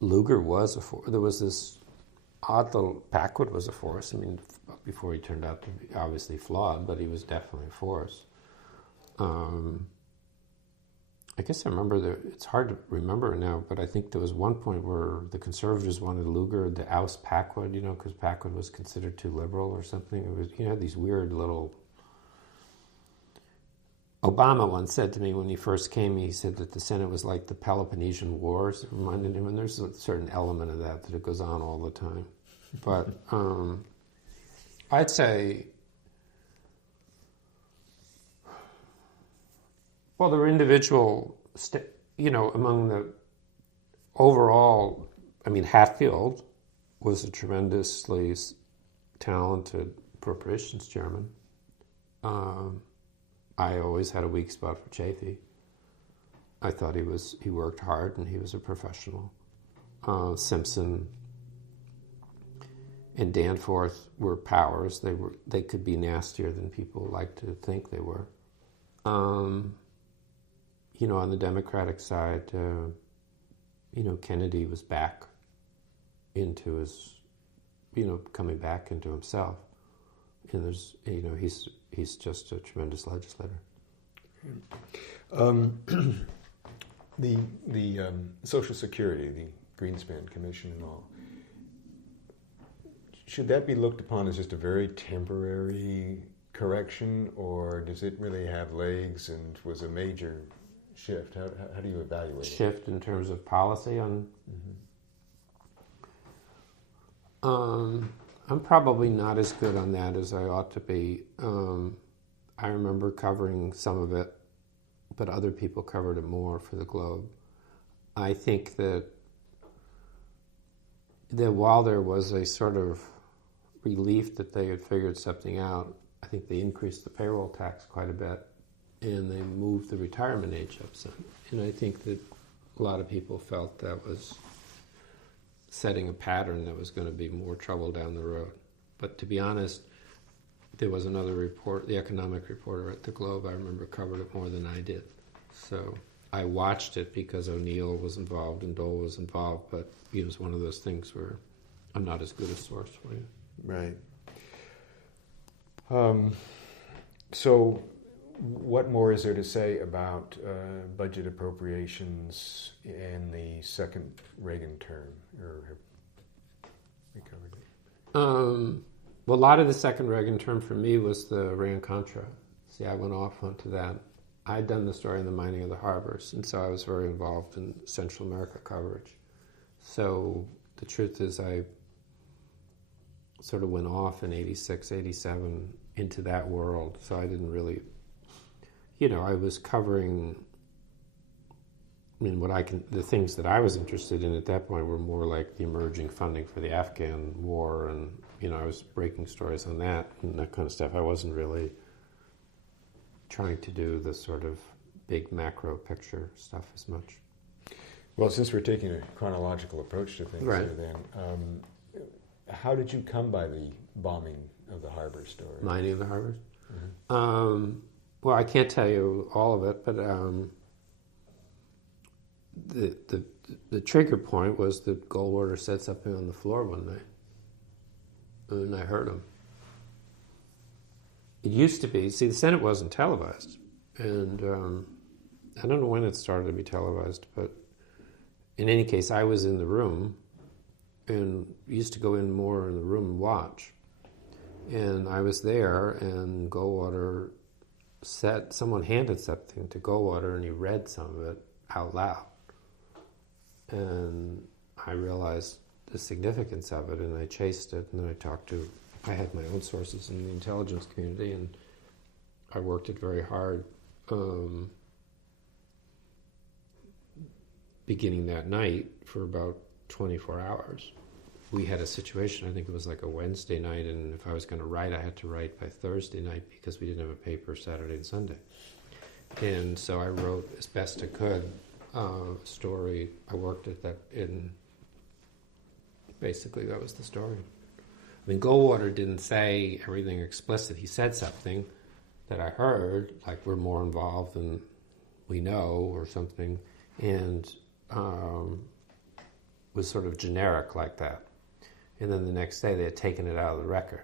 Lugar was a force. There was this odd little, Packwood was a force. I mean, before he turned out to be obviously flawed, but he was definitely a force. I guess I remember it's hard to remember now, but I think there was one point where the conservatives wanted Lugar to oust Packwood, because Packwood was considered too liberal or something. It was, had these weird little... Obama once said to me when he first came, he said that the Senate was like the Peloponnesian Wars. It reminded him, and there's a certain element of that it goes on all the time. But I'd say... Well, there were individual, among the overall, Hatfield was a tremendously talented appropriations chairman. I always had a weak spot for Chafee. I thought he worked hard and he was a professional. Simpson and Danforth were powers. They could be nastier than people like to think they were. On the Democratic side, Kennedy was back into his, coming back into himself. And there's, he's just a tremendous legislator. The Social Security, the Greenspan Commission and all, should that be looked upon as just a very temporary correction, or does it really have legs and was a major shift? How do you evaluate it? Shift in terms of policy on... Mm-hmm. I'm probably not as good on that as I ought to be. I remember covering some of it, but other people covered it more for the Globe. I think that while there was a sort of relief that they had figured something out, I think they increased the payroll tax quite a bit, and they moved the retirement age up some. And I think that a lot of people felt that was setting a pattern that was going to be more trouble down the road. But to be honest, there was another report, the economic reporter at the Globe, I remember, covered it more than I did. So I watched it because O'Neill was involved and Dole was involved, but it was one of those things where I'm not as good a source for you. Right. So what more is there to say about budget appropriations in the second Reagan term? Or have we covered it? Well, a lot of the second Reagan term for me was the Iran-Contra. See, I went off onto that. I'd done the story on the mining of the harbors, and so I was very involved in Central America coverage. So the truth is I sort of went off in 86, 87 into that world. So I didn't really, I was covering, the things that I was interested in at that point were more like the emerging funding for the Afghan war, and, I was breaking stories on that and that kind of stuff. I wasn't really trying to do the sort of big macro picture stuff as much. Well, since we're taking a chronological approach to things right. here then, how did you come by the bombing of the harbor story? Mining of the harbors? Mm-hmm. Well, I can't tell you all of it, but the trigger point was that Goldwater said something on the floor one night, and I heard him. It used to be, the Senate wasn't televised, and I don't know when it started to be televised, but in any case, I was in the room and used to go in more in the room and watch. And I was there, and Goldwater someone handed something to Goldwater, and he read some of it out loud. And I realized the significance of it, and I chased it, and then I had my own sources in the intelligence community, and I worked it very hard. Beginning that night for about 24 hours. We had a situation, I think it was like a Wednesday night, and if I was going to write, I had to write by Thursday night because we didn't have a paper Saturday and Sunday. And so I wrote as best I could a story. I worked at that, and basically that was the story. Goldwater didn't say everything explicit. He said something that I heard, like we're more involved than we know or something, and was sort of generic like that. And then the next day they had taken it out of the record.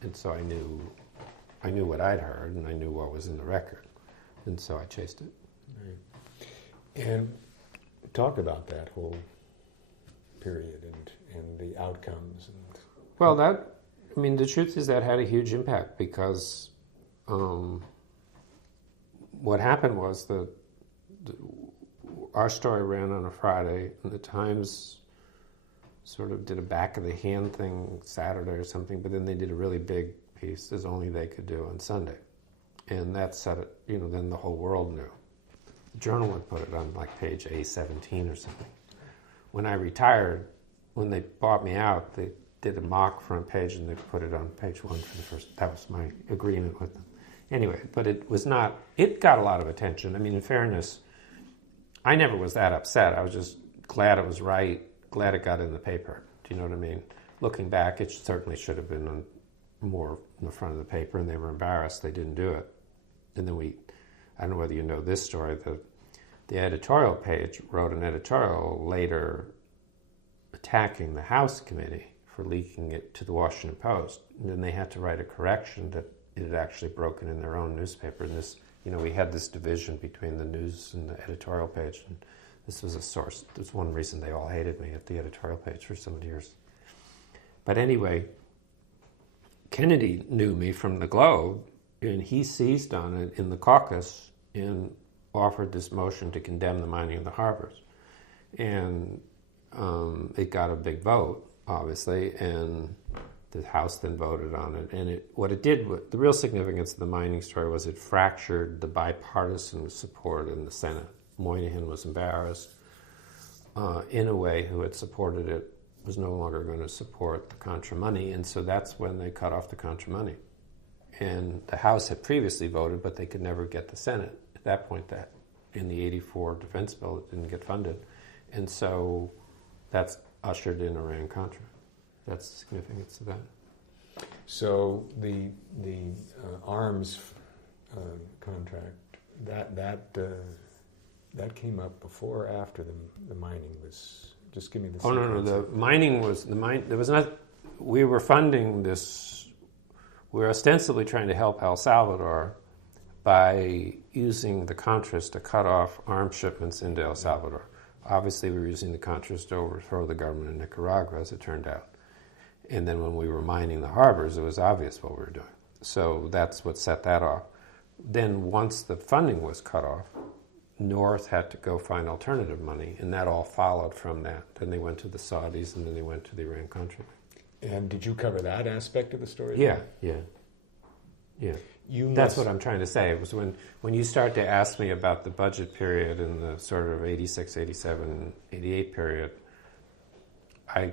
And so I knew what I'd heard, and I knew what was in the record. And so I chased it. Right. And talk about that whole period and the outcomes. Well, the truth is that had a huge impact because what happened was that our story ran on a Friday, and the Times sort of did a back-of-the-hand thing Saturday or something, but then they did a really big piece, as only they could do, on Sunday. And that set it, then the whole world knew. The Journal would put it on like page A17 or something. When I retired, when they bought me out, they did a mock front page and they put it on page 1 for the first. That was my agreement with them. Anyway, but it got a lot of attention. In fairness, I never was that upset. I was just glad it was right, glad it got in the paper. Do you know what I mean? Looking back, it certainly should have been more in the front of the paper, and they were embarrassed they didn't do it. And then I don't know whether you know this story, the editorial page wrote an editorial later attacking the House committee for leaking it to the Washington Post. And then they had to write a correction that it had actually broken in their own newspaper. And this, we had this division between the news and the editorial page. And this was a source. That's one reason they all hated me at the editorial page for so many years. But anyway, Kennedy knew me from the Globe, and he seized on it in the caucus and offered this motion to condemn the mining of the harbors. And it got a big vote, obviously, and the House then voted on it. And the real significance of the mining story was it fractured the bipartisan support in the Senate. Moynihan was embarrassed. Inouye, who had supported it was no longer going to support the Contra money, and so that's when they cut off the Contra money. And the House had previously voted, but they could never get the Senate. At that point, that in the 84 defense bill, it didn't get funded. And so that's ushered in Iran-Contra. That's the significance of that. So the arms contract, that came up before or after the mining was. Just give me the. Oh no, the mining was there was not. We were funding this. We were ostensibly trying to help El Salvador by using the Contras to cut off arms shipments into El Salvador. Obviously, we were using the Contras to overthrow the government in Nicaragua, as it turned out. And then when we were mining the harbors, it was obvious what we were doing. So that's what set that off. Then once the funding was cut off, North had to go find alternative money, and that all followed from that. Then they went to the Saudis, and then they went to the Iran-Contra. And did you cover that aspect of the story? Yeah. That's what I'm trying to say. It was when you start to ask me about the budget period and the sort of 86, 87, 88 period, I'm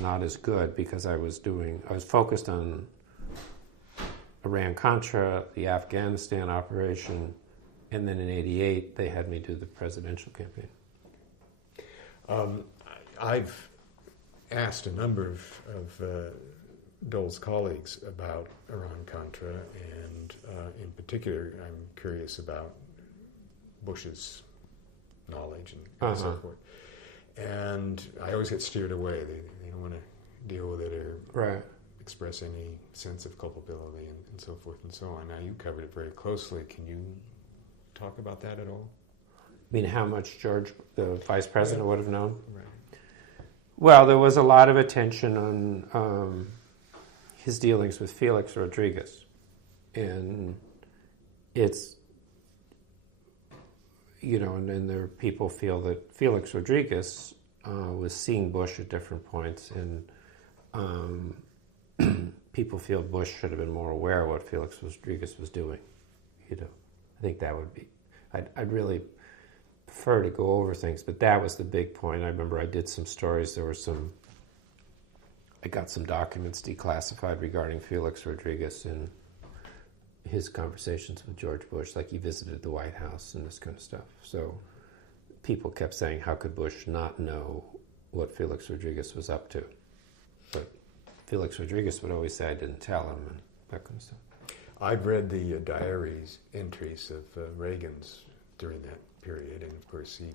not as good because I was focused on Iran-Contra, the Afghanistan operation, and then in 88 they had me do the presidential campaign. I've asked a number of Dole's colleagues about Iran-Contra, and in particular, I'm curious about Bush's knowledge and so forth. And I always get steered away. They don't want to deal with it or express any sense of culpability and so forth and so on. Now, you covered it very closely. Can you talk about that at all? I mean, how much George, the vice president, would have known? Right. Well, there was a lot of attention on his dealings with Felix Rodriguez. And it's, and there people feel that Felix Rodriguez was seeing Bush at different points, and people feel Bush should have been more aware of what Felix Rodriguez was doing. I think that would be, I'd really prefer to go over things, but that was the big point. I remember I did some stories, I got some documents declassified regarding Felix Rodriguez and his conversations with George Bush, like he visited the White House and this kind of stuff. So people kept saying, how could Bush not know what Felix Rodriguez was up to? But Felix Rodriguez would always say, I didn't tell him, and that kind of stuff. I've read the diaries entries of Reagan's during that period, and of course he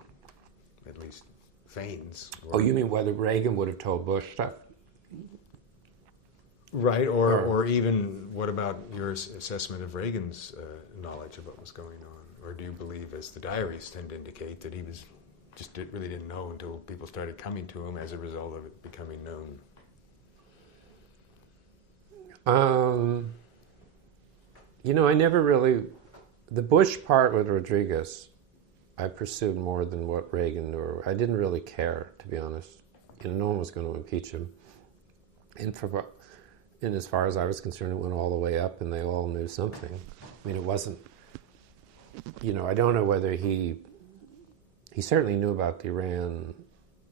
at least feigns. Oh, you mean whether Reagan would have told Bush stuff? Right, or even what about your assessment of Reagan's knowledge of what was going on? Or do you believe, as the diaries tend to indicate, that he was really didn't know until people started coming to him as a result of it becoming known? I never really... The Bush part with Rodriguez, I pursued more than what Reagan knew. I didn't really care, to be honest. No one was going to impeach him. And as far as I was concerned, it went all the way up, and they all knew something. I mean, it wasn't... I don't know whether he certainly knew about the Iran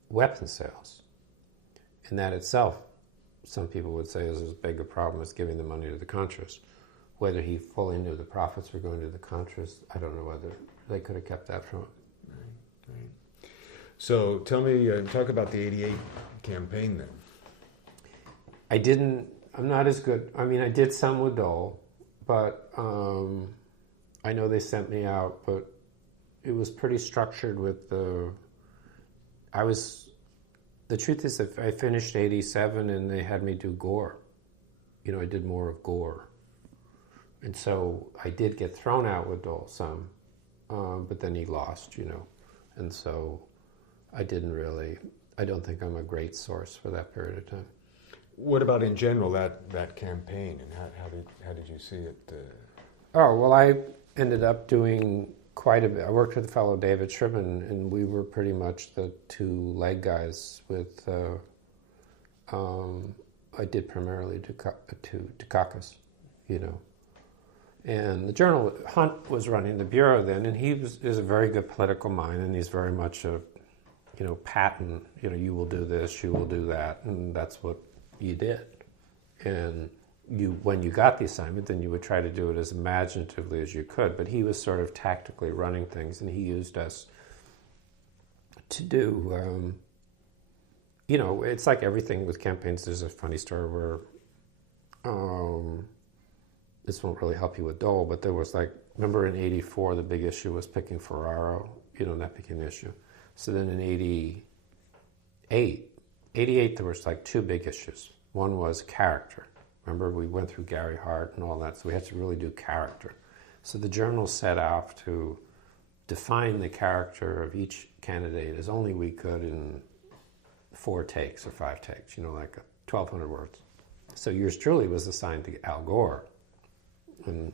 weapons sales. And that itself, some people would say, is as big a problem as giving the money to the Contras. Whether he fully knew the profits were going to the Contras, I don't know whether they could have kept that from him. Right. So tell me, talk about the 88 campaign then. I'm not as good. I mean, I did some with Dole, but I know they sent me out, but it was pretty structured with the truth is that I finished 87 and they had me do Gore. I did more of Gore. And so I did get thrown out with Dole some, but then he lost, And so I don't think I'm a great source for that period of time. What about in general that campaign, and how did you see it? Oh, well, I ended up doing quite a bit. I worked with a fellow, David Sherman, and we were pretty much the two leg guys with, I did primarily Dukakis, And the journal, Hunt was running the bureau then, and he is a very good political mind, and he's very much patent, you will do this, you will do that, and that's what you did. And when you got the assignment, then you would try to do it as imaginatively as you could. But he was sort of tactically running things, and he used us to do, it's like everything with campaigns. There's a funny story where, this won't really help you with Dole, but there was remember in '84, the big issue was picking Ferraro, and that became an issue. So then in '88, there was two big issues. One was character. Remember, we went through Gary Hart and all that, so we had to really do character. So the journal set off to define the character of each candidate as only we could in 4 takes or 5 takes, 1,200 words. So yours truly was assigned to Al Gore. And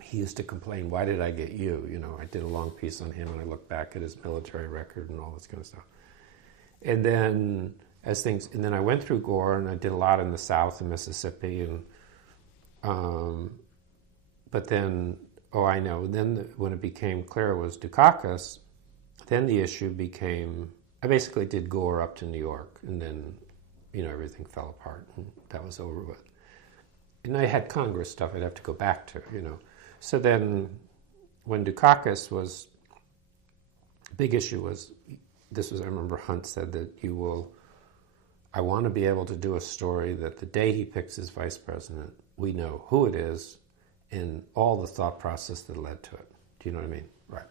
he used to complain, why did I get you? I did a long piece on him, and I looked back at his military record and all this kind of stuff. And then I went through Gore, and I did a lot in the South and Mississippi, and but then, then when it became clear it was Dukakis, then the issue became, I basically did Gore up to New York, and then, everything fell apart, and that was over with. And I had Congress stuff I'd have to go back to, So then when Dukakis was, big issue was, I remember Hunt said that I want to be able to do a story that the day he picks his vice president, we know who it is and all the thought process that led to it. Do you know what I mean? Right.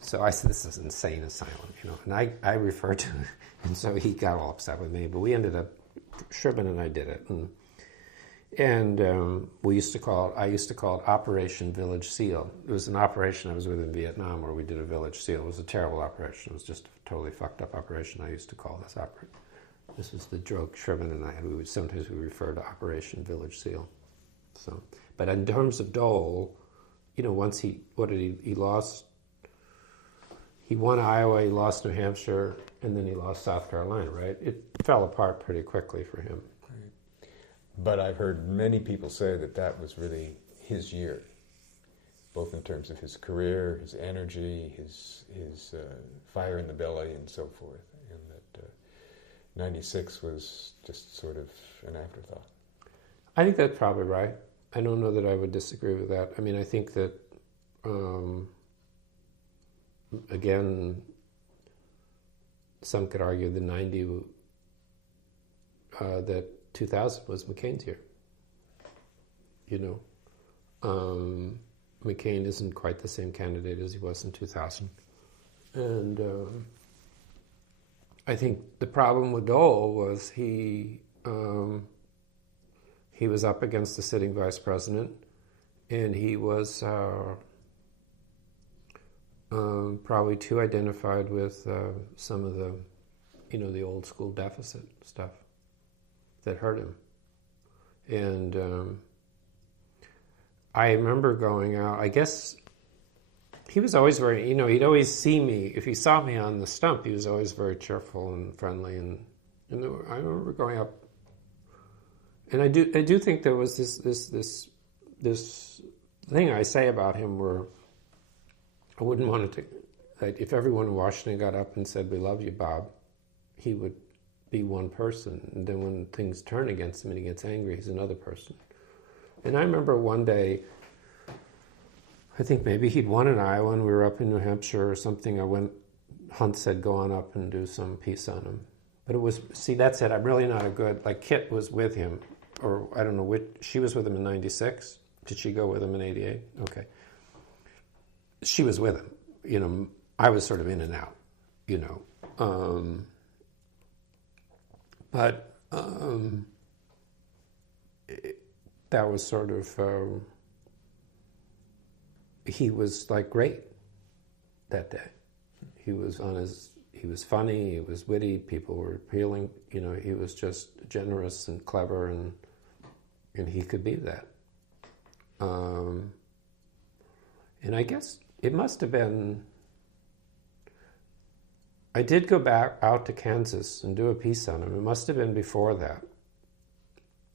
So I said, this is insane asylum, and I referred to it, and so he got all upset with me, but we ended up, Sherman and I did it, and I used to call it Operation Village Seal. It was an operation I was with in Vietnam where we did a village seal. It was a terrible operation. It was just a totally fucked up operation. I used to call this operation. This was the joke Sherman and I had. Sometimes we refer to Operation Village Seal. So, but in terms of Dole, once he lost. He won Iowa, he lost New Hampshire, and then he lost South Carolina. Right? It fell apart pretty quickly for him. But I've heard many people say that was really his year, both in terms of his career, his energy, his fire in the belly, and so forth, and that 96 was just sort of an afterthought. I think that's probably right. I don't know that I would disagree with that. I mean, I think that, again, some could argue the 90, that 2000 was McCain's year. McCain isn't quite the same candidate as he was in 2000. And I think the problem with Dole was he was up against the sitting vice president, and he was probably too identified with some of the, the old school deficit stuff that hurt him. And I remember going out, I guess he was always very, he'd always see me, if he saw me on the stump, he was always very cheerful and friendly. And I remember going up, and I do think there was this thing I say about him where I wouldn't want to, like, if everyone in Washington got up and said, "We love you, Bob," he would be one person. And then when things turn against him and he gets angry, he's another person. And I remember one day, I think maybe he'd won in Iowa and we were up in New Hampshire or something. Hunt said, "Go on up and do some piece on him." But it was, that's it. I'm really not a good, Kit was with him, or I don't know which, she was with him in 96. Did she go with him in 88? Okay. She was with him. I was sort of in and out, But that was sort of, he was great that day. He was funny, he was witty, people were appealing, he was just generous and clever, and he could be that. And I guess it must have been, I did go back out to Kansas and do a piece on him. It must have been before that.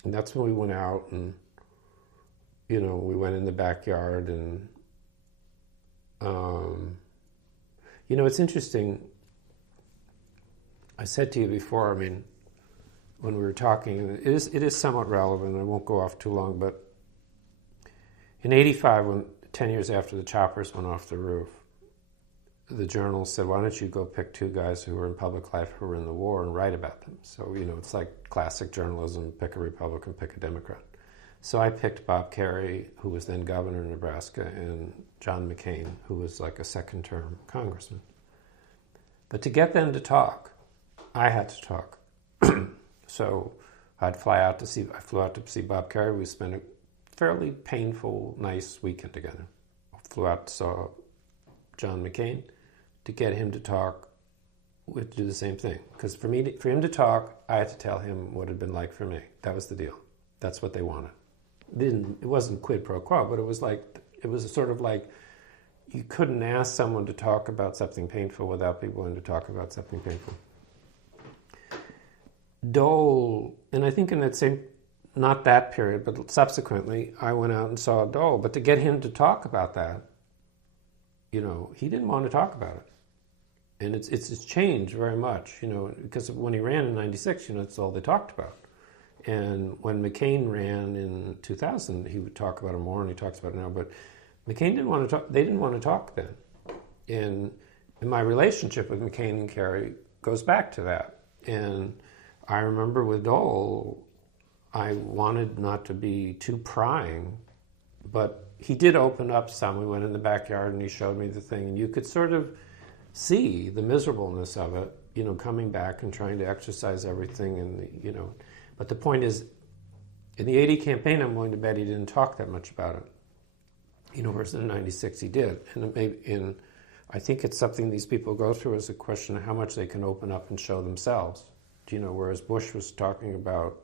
And that's when we went out and, we went in the backyard and, it's interesting. I said to you before, I mean, when we were talking, it is somewhat relevant. I won't go off too long, but in '85, 10 years after the choppers went off the roof, the Journal said, why don't you go pick two guys who were in public life who were in the war and write about them? So, it's like classic journalism, pick a Republican, pick a Democrat. So I picked Bob Kerrey, who was then governor of Nebraska, and John McCain, who was like a second-term congressman. But to get them to talk, I had to talk. So I flew out to see Bob Kerrey. We spent a fairly painful, nice weekend together. Flew out, saw John McCain. To get him to talk, we had to do the same thing. Because for him to talk, I had to tell him what it had been like for me. That was the deal. That's what they wanted. It wasn't quid pro quo, but it was sort of like you couldn't ask someone to talk about something painful without being willing to talk about something painful. Dole, and I think in that same, not that period, but subsequently, I went out and saw Dole. But to get him to talk about that, he didn't want to talk about it. And it's changed very much, because when he ran in '96, that's all they talked about. And when McCain ran in 2000, he would talk about it more, and he talks about it now. But McCain didn't want to talk. They didn't want to talk then. And my relationship with McCain and Kerry goes back to that. And I remember with Dole, I wanted not to be too prying, but he did open up some. We went in the backyard, and he showed me the thing, and you could sort of see the miserableness of it, coming back and trying to exercise everything, and But the point is, in the '80 campaign, I'm willing to bet he didn't talk that much about it. Whereas in '96 he did, and I think it's something these people go through is a question of how much they can open up and show themselves. Whereas Bush was talking about,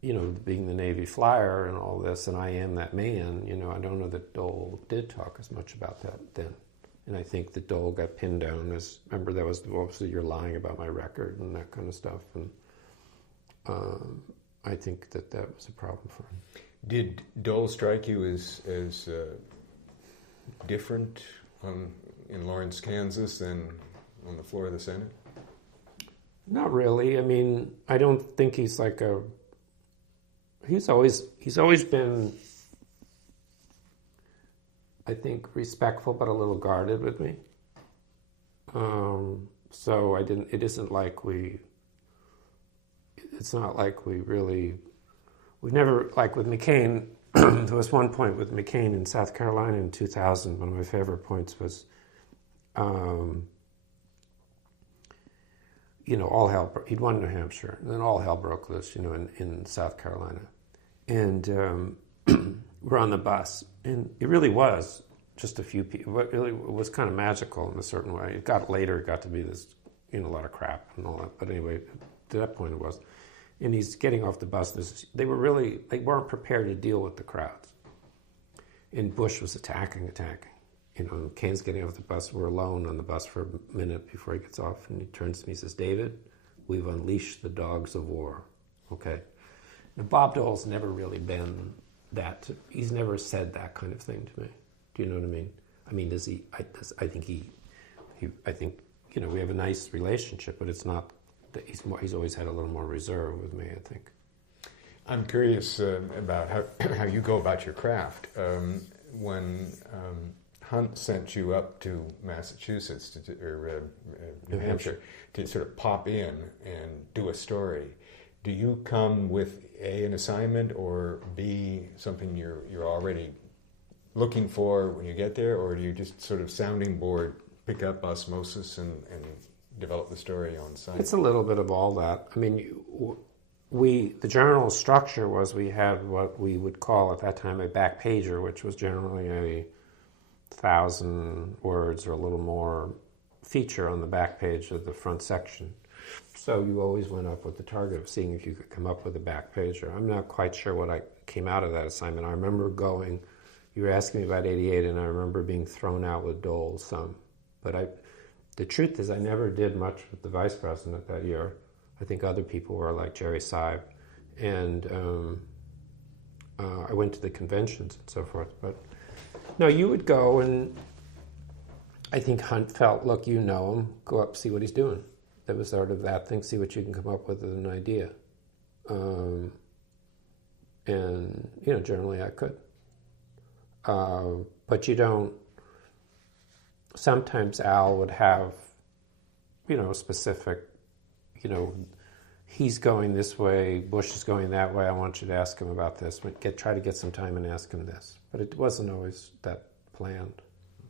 being the Navy flyer and all this, and I am that man. I don't know that Dole did talk as much about that then. And I think that Dole got pinned down as, remember, that was obviously you're lying about my record and that kind of stuff. And I think that was a problem for him. Did Dole strike you as different in Lawrence, Kansas than on the floor of the Senate? Not really. I mean, I don't think he's like he's always been, I think, respectful but a little guarded with me. So it's not like we've never, like with McCain, there was one point with McCain in South Carolina in 2000, one of my favorite points was, all hell, he'd won New Hampshire, and then all hell broke loose, in South Carolina. And we're on the bus, and it really was just a few people. It really was kind of magical in a certain way. It got to be this, a lot of crap and all that. But anyway, to that point it was. And he's getting off the bus. They weren't prepared to deal with the crowds. And Bush was attacking. Kane's getting off the bus. We're alone on the bus for a minute before he gets off. And he turns to me and says, David, we've unleashed the dogs of war. Okay. Now, Bob Dole's never really been that. He's never said that kind of thing to me. Do you know what I mean? I mean, does he? I think we have a nice relationship, but it's not. He's always had a little more reserve with me, I think. I'm curious about how you go about your craft. When Hunt sent you up to Massachusetts or New Hampshire to sort of pop in and do a story, do you come with an assignment or B, something you're already looking for when you get there, or do you just sort of sounding board, pick up osmosis and develop the story on site? It's a little bit of all that. I mean, the journal structure was we had what we would call at that time a back pager, which was generally a 1,000 words or a little more feature on the back page of the front section. So you always went up with the target of seeing if you could come up with a back pager. I'm not quite sure what I came out of that assignment. I remember you were asking me about '88, and I remember being thrown out with Dole some. But the truth is I never did much with the vice president that year. I think other people were like Jerry Seib. And I went to the conventions and so forth. But no, you would go, and I think Hunt felt, look, you know him, go up, see what he's doing. That was sort of that thing, see what you can come up with as an idea. And, generally I could. But you don't, sometimes Al would have, specific, he's going this way, Bush is going that way, I want you to ask him about this, but try to get some time and ask him this. But it wasn't always that planned.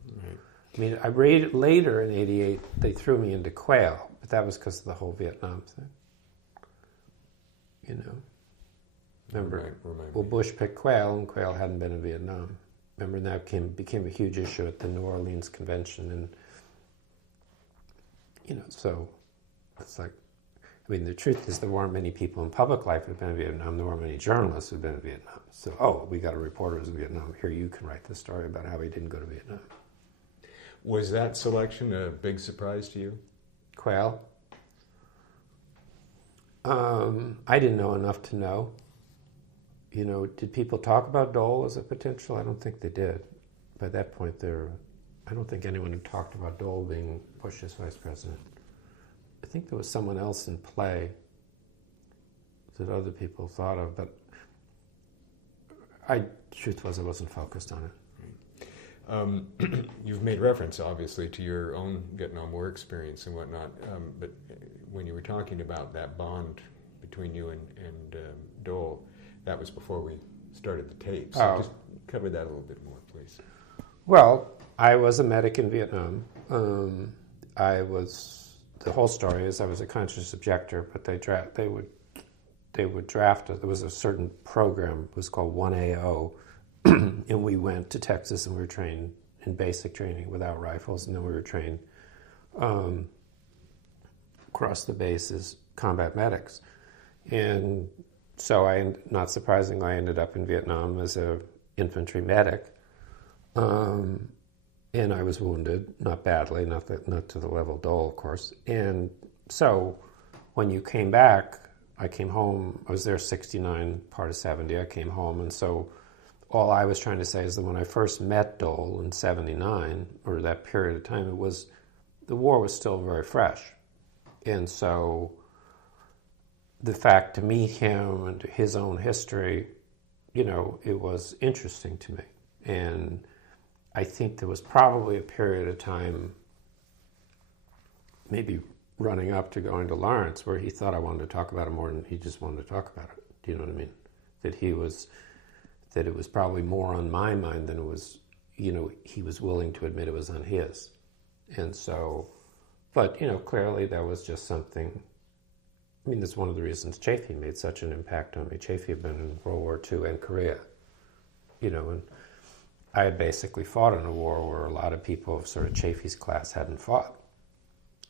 Right. I mean, I read later in '88, they threw me into Quail, but that was because of the whole Vietnam thing. Remember, Bush picked Quail, and Quail hadn't been in Vietnam. Remember, that became a huge issue at the New Orleans convention, and so it's like, the truth is there weren't many people in public life who'd been in Vietnam. There weren't many journalists who'd been in Vietnam. So, we got a reporter who's in Vietnam. Here, you can write the story about how he didn't go to Vietnam. Was that selection a big surprise to you? Quail? I didn't know enough to know. Did people talk about Dole as a potential? I don't think they did. By that point, I don't think anyone had talked about Dole being Bush's vice president. I think there was someone else in play that other people thought of, but truth was I wasn't focused on it. You've made reference, obviously, to your own Vietnam War experience and whatnot, but when you were talking about that bond between you and Dole, that was before we started the tape. So just cover that a little bit more, please. Well, I was a medic in Vietnam. The whole story is I was a conscious objector, but they would draft it. There was a certain program, it was called 1AO, and we went to Texas and we were trained in basic training without rifles, and then we were trained across the base as combat medics. And so not surprisingly, I ended up in Vietnam as an infantry medic, and I was wounded, not badly, not to the level of Dole, of course. And so when you came back, I came home. I was there 69, part of 70. I came home, and so all I was trying to say is that when I first met Dole in 79, or that period of time, the war was still very fresh. And so the fact to meet him and his own history, it was interesting to me. And I think there was probably a period of time, maybe running up to going to Lawrence, where he thought I wanted to talk about it more than he just wanted to talk about it. Do you know what I mean? That it was probably more on my mind than it was, he was willing to admit it was on his. And so, but, clearly that was just something. That's one of the reasons Chafee made such an impact on me. Chafee had been in World War II and Korea, and I had basically fought in a war where a lot of people of sort of Chafee's class hadn't fought.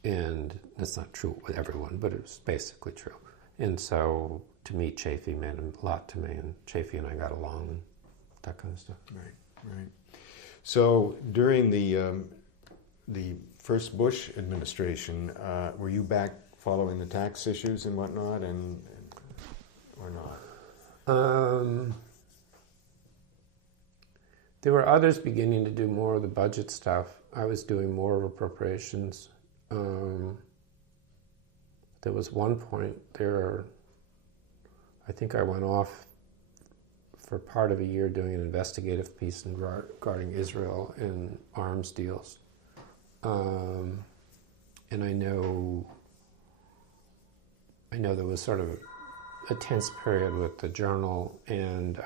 And that's not true with everyone, but it was basically true. And so to meet Chafee meant a lot to me, and Chafee and I got along and that kind of stuff. Right. So during the first Bush administration, were you back following the tax issues and whatnot, or not? There were others beginning to do more of the budget stuff. I was doing more of appropriations. There was one point there, I think I went off for part of a year doing an investigative piece regarding Israel and arms deals. And I know there was sort of a tense period with the Journal, and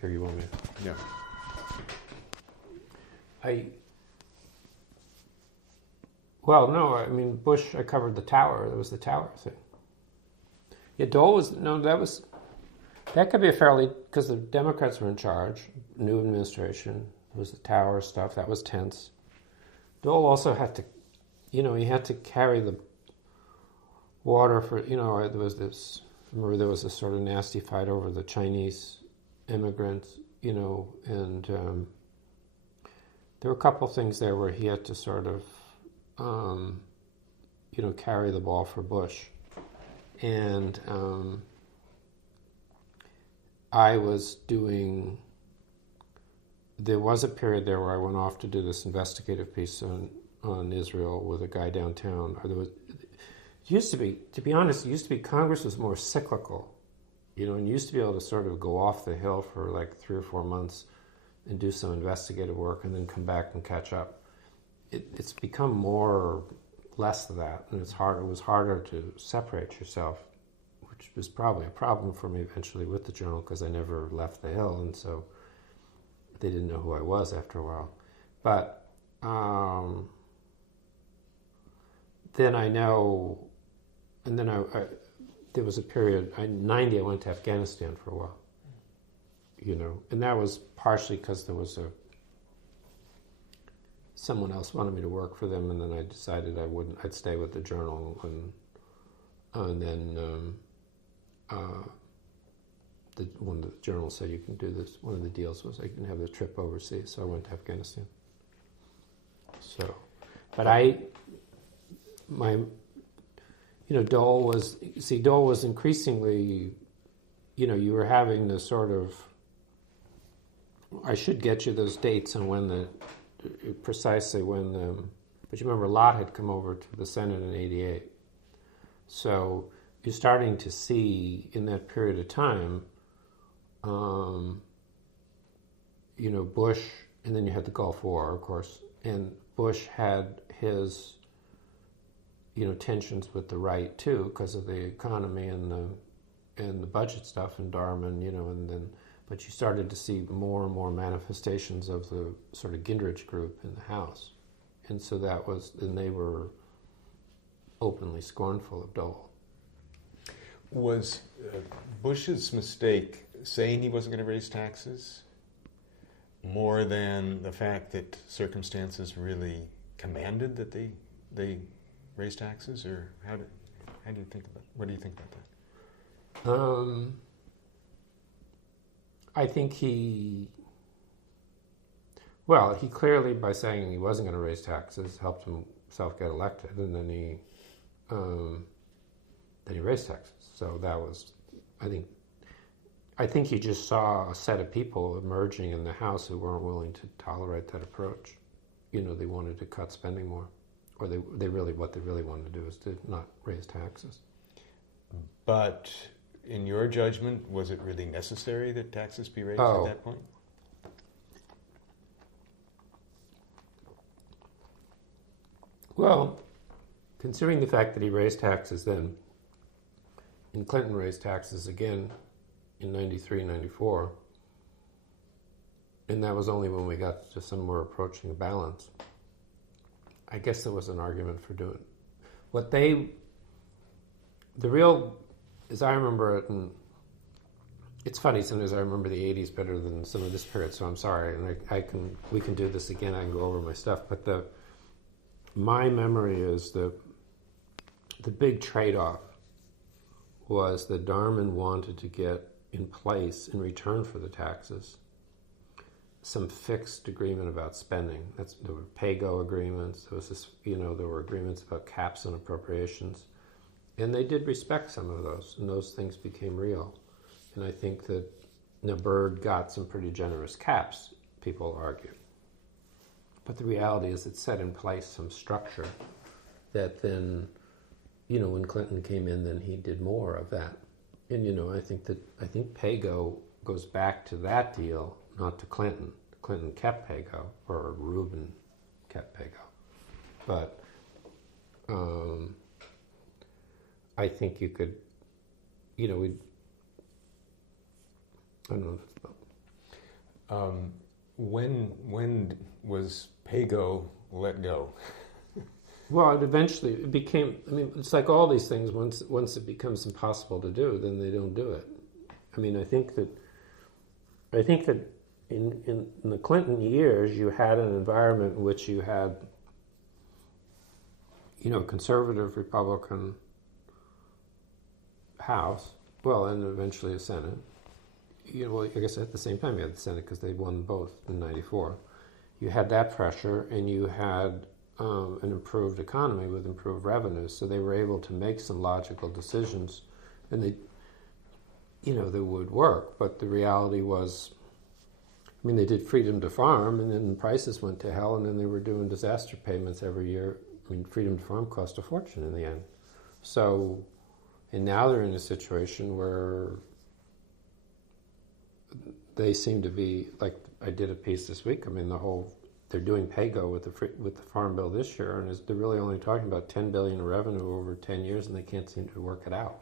here you want me? Yeah. Bush, I covered the tower. There was the tower thing. Yeah, Dole that could be because the Democrats were in charge, new administration, there was the tower stuff, that was tense. Dole also had to, he had to carry the water for, there was this sort of nasty fight over the Chinese immigrants, and there were a couple things there where he had to sort of, carry the ball for Bush. And there was a period there where I went off to do this investigative piece on on Israel with a guy downtown. Or there was, it used to be, to be honest, it used to be Congress was more cyclical, and you used to be able to sort of go off the hill for like 3 or 4 months and do some investigative work and then come back and catch up. It's become more less of that, and it was harder to separate yourself, which was probably a problem for me eventually with the Journal because I never left the hill, and so they didn't know who I was after a while. But then I know, and then I there was a period, in 90 I went to Afghanistan for a while, and that was partially because there was someone else wanted me to work for them, and then I decided I'd stay with the Journal, and then one of the journals said you can do this. One of the deals was I can have the trip overseas, so I went to Afghanistan. So, but Dole was increasingly, you were having this sort of, I should get you those dates on precisely when but you remember Lott had come over to the Senate in 88. So you're starting to see in that period of time, Bush, and then you had the Gulf War, of course, and Bush had his, tensions with the right too because of the economy and the budget stuff and Darman, but you started to see more and more manifestations of the sort of Gingrich group in the House, and so and they were openly scornful of Dole. Was Bush's mistake saying he wasn't going to raise taxes more than the fact that circumstances really commanded that they raise taxes, or how do you think about what do you think about that? I think he clearly, by saying he wasn't going to raise taxes, helped himself get elected, and then he raised taxes. So that was, I think you just saw a set of people emerging in the House who weren't willing to tolerate that approach. They wanted to cut spending more, or what they really wanted to do is to not raise taxes. But in your judgment, was it really necessary that taxes be raised at that point? Well, considering the fact that he raised taxes then, and Clinton raised taxes again in 93, 94, and that was only when we got to somewhere approaching a balance, I guess there was an argument for doing it. As I remember it, and it's funny, sometimes I remember the 80s better than some of this period, so I'm sorry, and we can do this again, I can go over my stuff, but my memory is the big trade-off was that Darman wanted to get in place, in return for the taxes, some fixed agreement about spending. There were pay-go agreements, there was this, there were agreements about caps and appropriations, and they did respect some of those, and those things became real. And I think that Byrd got some pretty generous caps, people argue. But the reality is it set in place some structure that then, when Clinton came in, then he did more of that. And, I think pay-go goes back to that deal, not to Clinton. Clinton kept pay-go, or Rubin kept pay-go. But I think you could, I don't know if it's about. When was pay-go let go? Well, it became, it's like all these things, once it becomes impossible to do, then they don't do it. I think that in the Clinton years, you had an environment in which you had, a conservative Republican House, and eventually a Senate. I guess at the same time you had the Senate because they won both in 94. You had that pressure, and you had an improved economy with improved revenues, so they were able to make some logical decisions, and they would work. But the reality was, I mean, they did freedom to farm, and then prices went to hell, and then they were doing disaster payments every year. I mean, freedom to farm cost a fortune in the end. So, and now they're in a situation where they seem to be, like I did a piece this week, I mean, they're doing pay-go with the Farm Bill this year, and they're really only talking about $10 billion in revenue over 10 years, and they can't seem to work it out.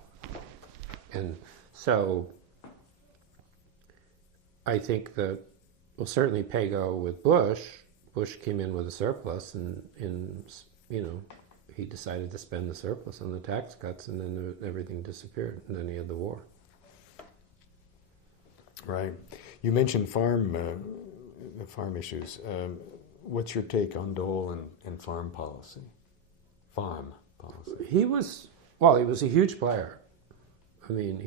And so I think that, well, certainly pay-go with Bush came in with a surplus, and he decided to spend the surplus on the tax cuts, and then everything disappeared, and then he had the war. Right. You mentioned farm issues. What's your take on Dole and farm policy? Farm policy. He was a huge player. I mean,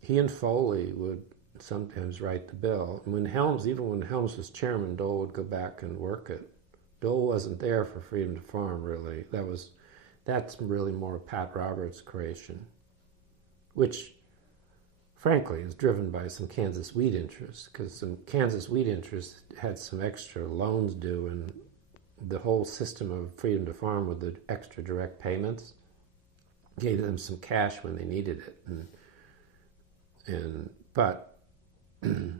he and Foley would sometimes write the bill. And even when Helms was chairman, Dole would go back and work it. Dole wasn't there for freedom to farm, really. That's really more Pat Roberts' creation, which, frankly, is driven by some Kansas wheat interests, because some Kansas wheat interests had some extra loans due, and the whole system of freedom to farm with the extra direct payments gave them some cash when they needed it. But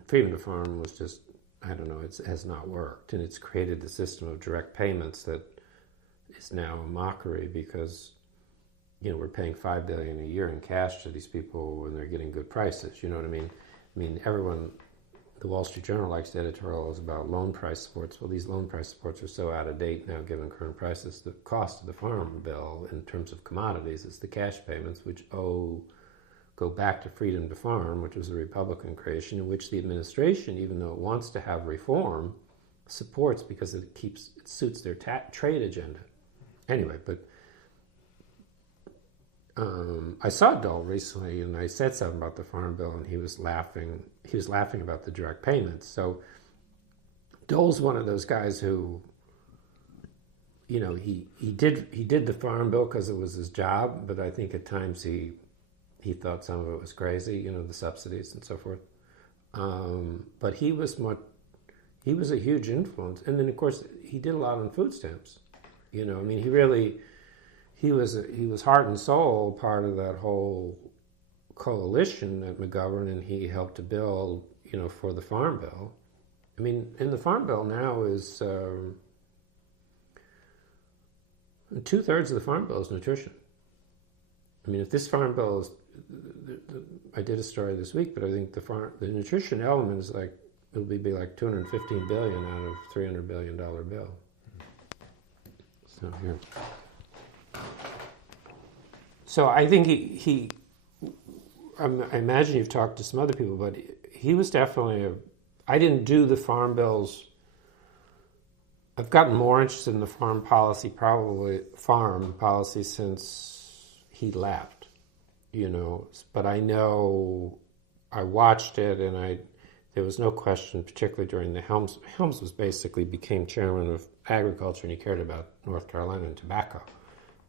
freedom to farm was just, I don't know, it has not worked, and it's created the system of direct payments that is now a mockery, because we're paying $5 billion a year in cash to these people when they're getting good prices. You know what I mean? I mean, the Wall Street Journal likes editorials about loan price supports. Well, these loan price supports are so out of date now, given current prices. The cost of the farm bill in terms of commodities is the cash payments, which go back to freedom to farm, which was a Republican creation, in which the administration, even though it wants to have reform, supports because it suits their trade agenda. Anyway, but I saw Dole recently, and I said something about the Farm Bill, and he was laughing. He was laughing about the direct payments. So Dole's one of those guys who, he did the Farm Bill because it was his job, but I think at times he thought some of it was crazy, the subsidies and so forth. But he was a huge influence, and then of course he did a lot on food stamps. I mean, he was heart and soul part of that whole coalition at McGovern, and he helped to build, for the Farm Bill. I mean, and the Farm Bill now is 2/3 of the Farm Bill is nutrition. I mean, if this Farm Bill is, I did a story this week, but I think the nutrition element is like, it'll be like $215 billion out of $300 billion bill. So here. So I think I imagine you've talked to some other people, but he was definitely I didn't do the farm bills. I've gotten more interested in the farm policy since he left, but I know I watched it, and there was no question, particularly during the Helms became chairman of agriculture, and he cared about North Carolina and tobacco.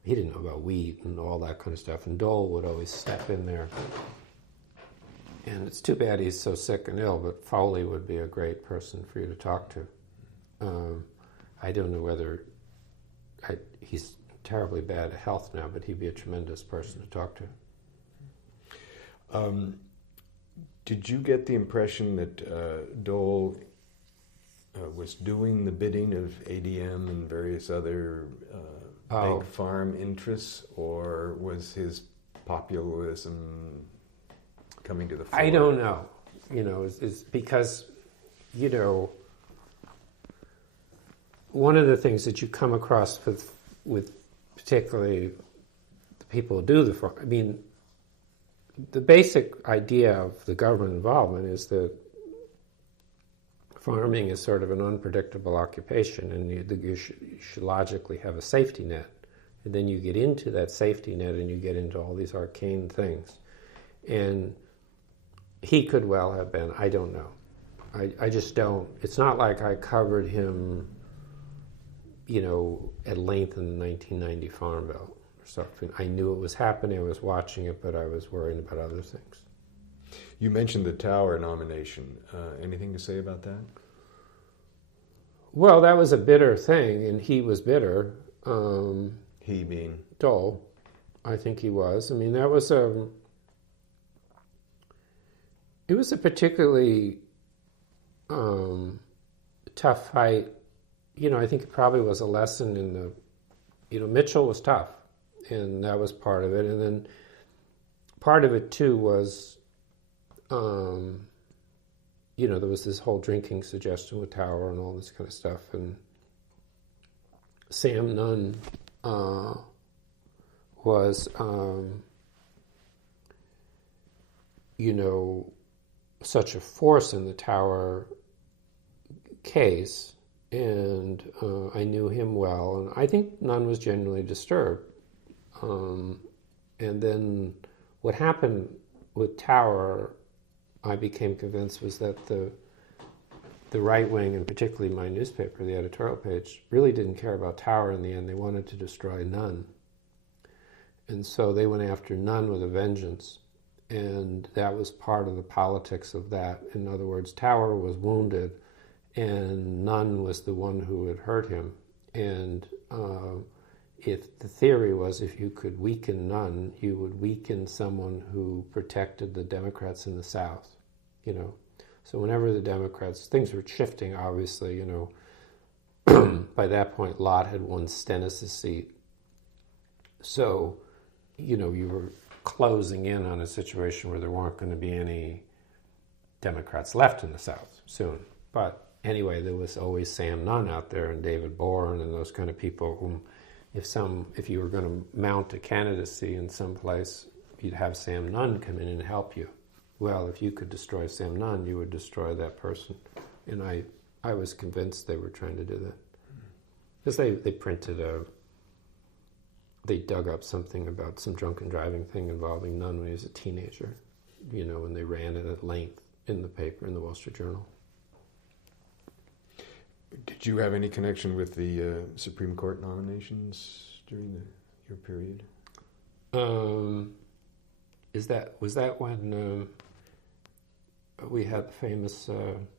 He didn't know about wheat and all that kind of stuff, and Dole would always step in there. And it's too bad he's so sick and ill, but Foley would be a great person for you to talk to. I don't know whether he's terribly bad at health now, but he'd be a tremendous person to talk to. Did you get the impression that Dole was doing the bidding of ADM and various other big farm interests, or was his populism coming to the fore? I don't know. It's because, one of the things that you come across with particularly the people who do the farm, I mean, the basic idea of the government involvement is that farming is sort of an unpredictable occupation, and you should logically have a safety net. And then you get into that safety net and you get into all these arcane things. And he could well have been, I don't know. I just don't. It's not like I covered him, at length in the 1990 Farm Bill or something. I knew it was happening, I was watching it, but I was worrying about other things. You mentioned the Tower nomination. Anything to say about that? Well, that was a bitter thing, and he was bitter. He being? Dole, I think he was. I mean, that was it was a particularly tough fight. I think it probably was a lesson in Mitchell was tough, and that was part of it. And then part of it, too, was, there was this whole drinking suggestion with Tower and all this kind of stuff. And Sam Nunn was, such a force in the Tower case, and I knew him well, and I think Nunn was genuinely disturbed. And then what happened with Tower, I became convinced, was that the right wing, and particularly my newspaper, the editorial page, really didn't care about Tower in the end. They wanted to destroy Nunn. And so they went after Nunn with a vengeance. And that was part of the politics of that. In other words, Tower was wounded, and Nunn was the one who had hurt him. And if the theory was, if you could weaken Nunn, you would weaken someone who protected the Democrats in the South. So whenever the Democrats, things were shifting, obviously. By that point, Lott had won Stennis' seat. So, you were closing in on a situation where there weren't going to be any Democrats left in the South soon. But anyway, there was always Sam Nunn out there, and David Boren, and those kind of people whom, if you were going to mount a candidacy in some place, you'd have Sam Nunn come in and help you. Well, if you could destroy Sam Nunn, you would destroy that person. And I was convinced they were trying to do that. Because they printed they dug up something about some drunken driving thing involving Nunn when he was a teenager, and they ran it at length in the paper, in the Wall Street Journal. Did you have any connection with the Supreme Court nominations during your period? Was that when we had the famous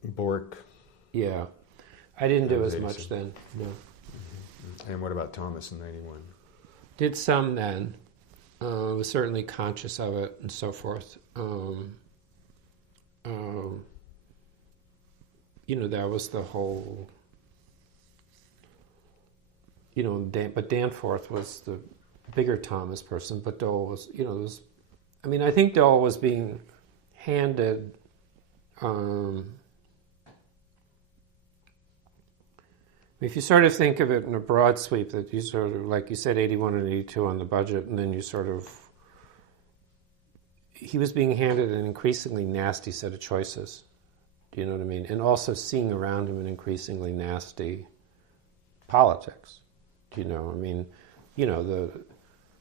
Bork? Yeah, I didn't do as much then. No. Mm-hmm. And what about Thomas in '91? Did some then. Was certainly conscious of it and so forth. That was the whole. But Danforth was the bigger Thomas person, but Dole was, I think Dole was being handed. If you sort of think of it in a broad sweep, that you sort of, like you said, 81 and 82 on the budget, and then he was being handed an increasingly nasty set of choices. Do you know what I mean? And also seeing around him an increasingly nasty politics. Do you know?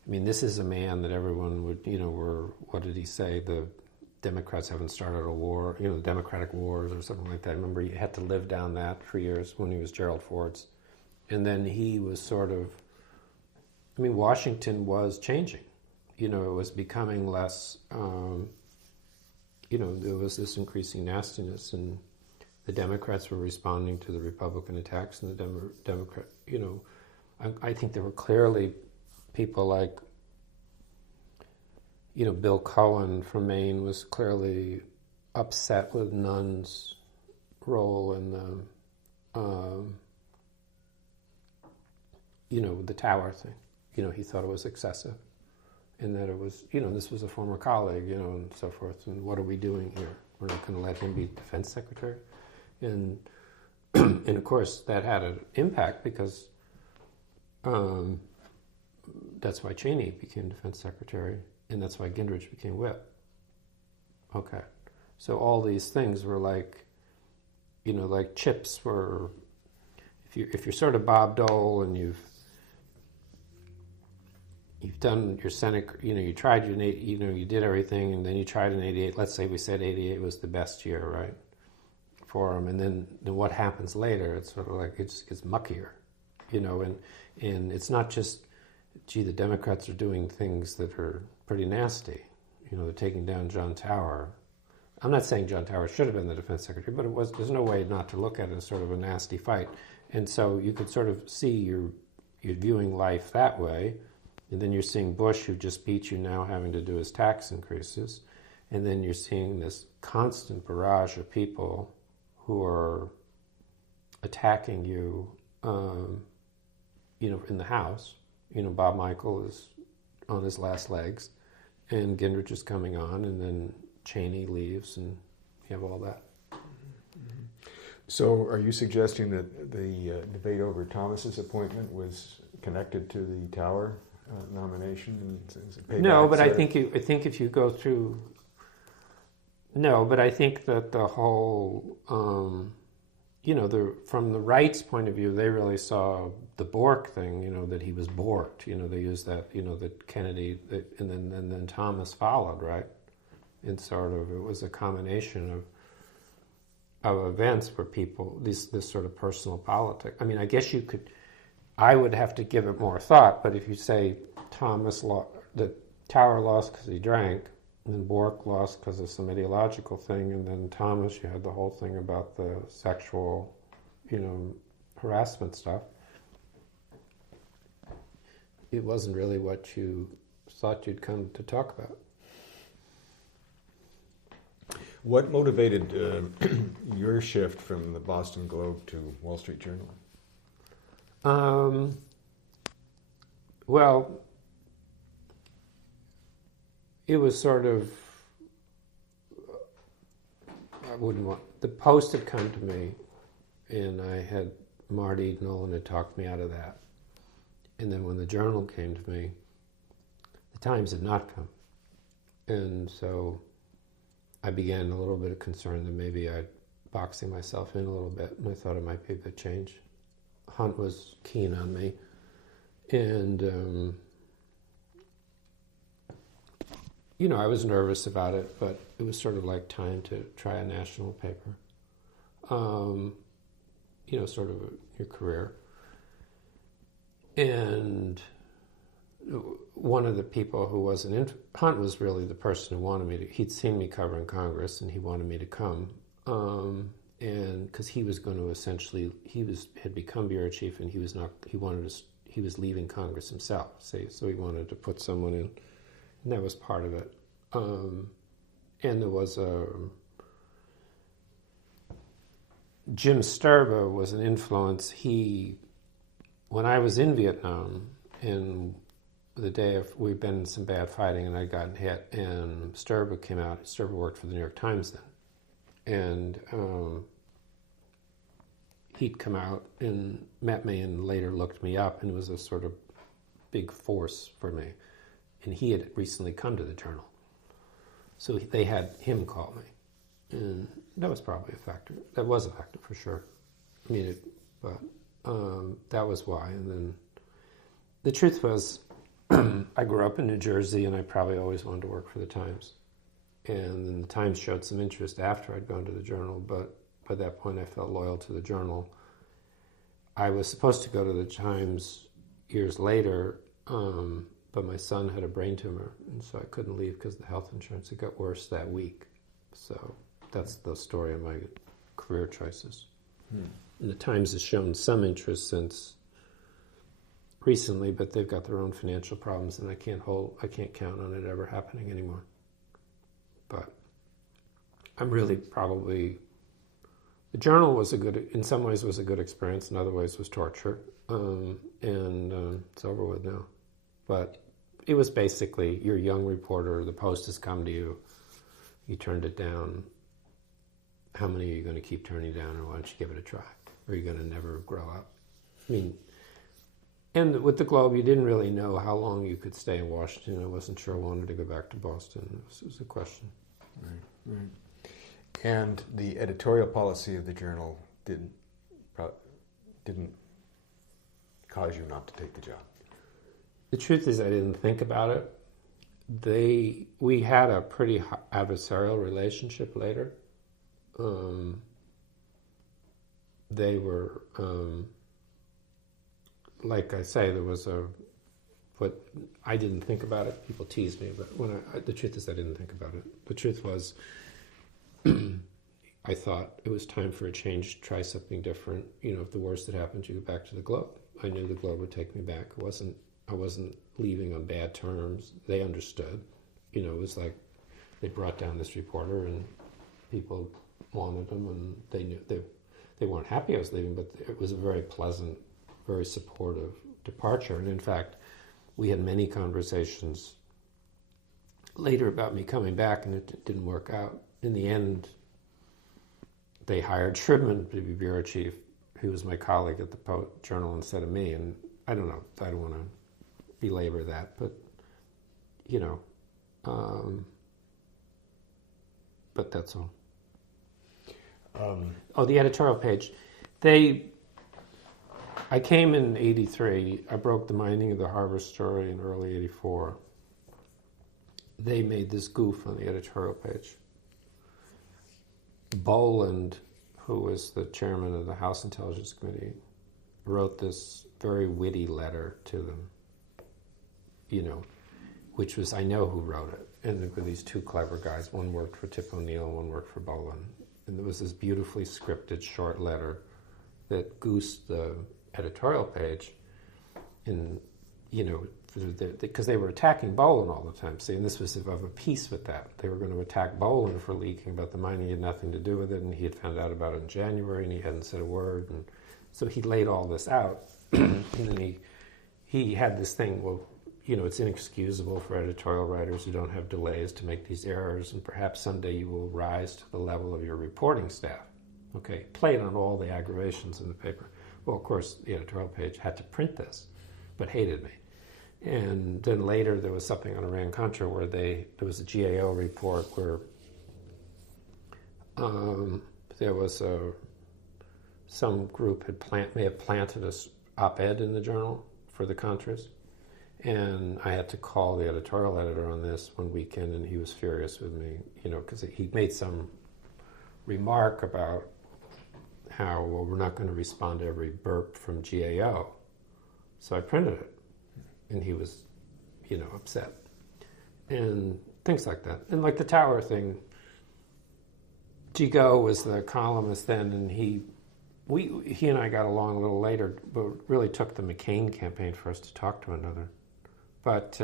This is a man that everyone would, what did he say? The Democrats haven't started a war, the Democratic wars or something like that. I remember he had to live down that for years when he was Gerald Ford's. And then he was sort of, Washington was changing. It was becoming less, there was this increasing nastiness, and the Democrats were responding to the Republican attacks, and the Democrat, I think there were clearly people like, Bill Cohen from Maine was clearly upset with Nunn's role in the Tower thing. He thought it was excessive, and that it was, this was a former colleague, and so forth. And what are we doing here? We're not going to let him be defense secretary, and and of course that had an impact because that's why Cheney became defense secretary. And that's why Gingrich became whip. Okay. So all these things were like, like chips were, if you're sort of Bob Dole and you've done your Senate, you tried you did everything, and then you tried in 88. Let's say we said 88 was the best year, right, for him. And then what happens later, it's sort of like it just gets muckier, and it's not just, gee, the Democrats are doing things that are pretty nasty. They're taking down John Tower. I'm not saying John Tower should have been the defense secretary, but there's no way not to look at it as sort of a nasty fight. And so you could sort of see you're viewing life that way. And then you're seeing Bush, who just beat you, now having to do his tax increases. And then you're seeing this constant barrage of people who are attacking you, in the House. Bob Michael is on his last legs, and Gingrich is coming on, and then Cheney leaves, and you have all that. So are you suggesting that the debate over Thomas's appointment was connected to the Tower nomination? No, but I think if you go through... No, but I think that the whole... from the right's point of view, they really saw the Bork thing, that he was borked. They used that, that Kennedy, and then Thomas followed, right? And sort of, it was a combination of events where people, this sort of personal politics. I mean, I guess I would have to give it more thought, but if you say the Tower lost because he drank, and then Bork lost because of some ideological thing, and then Thomas, you had the whole thing about the sexual, harassment stuff. It wasn't really what you thought you'd come to talk about. What motivated your shift from the Boston Globe to Wall Street Journal? Well, it was sort of, the Post had come to me, and Marty Nolan had talked me out of that. And then when the Journal came to me, the Times had not come. And so I began a little bit of concern that maybe I'd boxing myself in a little bit, and I thought it might be a good change. Hunt was keen on me, and I was nervous about it, but it was sort of like time to try a national paper. Sort of your career. And one of the people who wasn't Hunt was really the person who wanted me to. He'd seen me covering Congress, and he wanted me to come. And because he was going to essentially, had become bureau chief, and he was leaving Congress himself. So he wanted to put someone in, and that was part of it. And there was Jim Sturba was an influence. When I was in Vietnam, and the day we'd been in some bad fighting, and I'd gotten hit, and Sturba came out. Sturba worked for the New York Times then. And he'd come out and met me and later looked me up, and it was a sort of big force for me. And he had recently come to the Journal. So they had him call me. And that was probably a factor. That was a factor for sure. I mean, that was why. And then the truth was, I grew up in New Jersey, and I probably always wanted to work for the Times. And then the Times showed some interest after I'd gone to the Journal, but by that point I felt loyal to the Journal. I was supposed to go to the Times years later, but my son had a brain tumor, and so I couldn't leave because the health insurance had got worse that week. So that's the story of my career choices. And the Times has shown some interest since recently, but they've got their own financial problems, and I can't count on it ever happening anymore. But I'm really probably... The Journal was in some ways was a good experience, in other ways was torture, and it's over with now. But it was basically, you're a young reporter, the Post has come to you, you turned it down. How many are you going to keep turning down, or why don't you give it a try? Or are you going to never grow up? I mean, and with the Globe, you didn't really know how long you could stay in Washington. I wasn't sure I wanted to go back to Boston. It was a question. Right. And the editorial policy of the Journal didn't cause you not to take the job? The truth is, I didn't think about it. We had a pretty adversarial relationship later. They were, like I say, there was but I didn't think about it. People teased me, but the truth is I didn't think about it. The truth was, I thought it was time for a change, to try something different. If the worst had happened, you go back to the Globe. I knew the Globe would take me back. I wasn't leaving on bad terms. They understood. It was like they brought down this reporter and people wanted them, and they knew they weren't happy I was leaving, but it was a very pleasant, very supportive departure. And in fact, we had many conversations later about me coming back, and it didn't work out. In the end, they hired Shribman to be bureau chief, who was my colleague at the Journal instead of me. And I don't know, I don't want to belabor that, but but that's all. The editorial page. I came in 83. I broke the Mining of the Harbor story in early 84. They made this goof on the editorial page. Boland, who was the chairman of the House Intelligence Committee, wrote this very witty letter to them, which was, I know who wrote it. And there were these two clever guys. One worked for Tip O'Neill, one worked for Boland. And there was this beautifully scripted short letter that goosed the editorial page because they were attacking Boland all the time. See, and this was of a piece with that. They were going to attack Boland for leaking about the mining. He had nothing to do with it, and he had found out about it in January, and he hadn't said a word. And so he laid all this out, and then he had this thing, well, it's inexcusable for editorial writers who don't have delays to make these errors, and perhaps someday you will rise to the level of your reporting staff. Okay, played on all the aggravations in the paper. Well, of course, the editorial page had to print this, but hated me. And then later there was something on Iran-Contra where there was a GAO report where there was some group may have planted an op-ed in the Journal for the Contras. And I had to call the editorial editor on this one weekend, and he was furious with me, because he made some remark about how, well, we're not going to respond to every burp from GAO. So I printed it, and he was, upset. And things like that. And like the Tower thing, Gigo was the columnist then, and he and I got along a little later, but really took the McCain campaign for us to talk to one another. But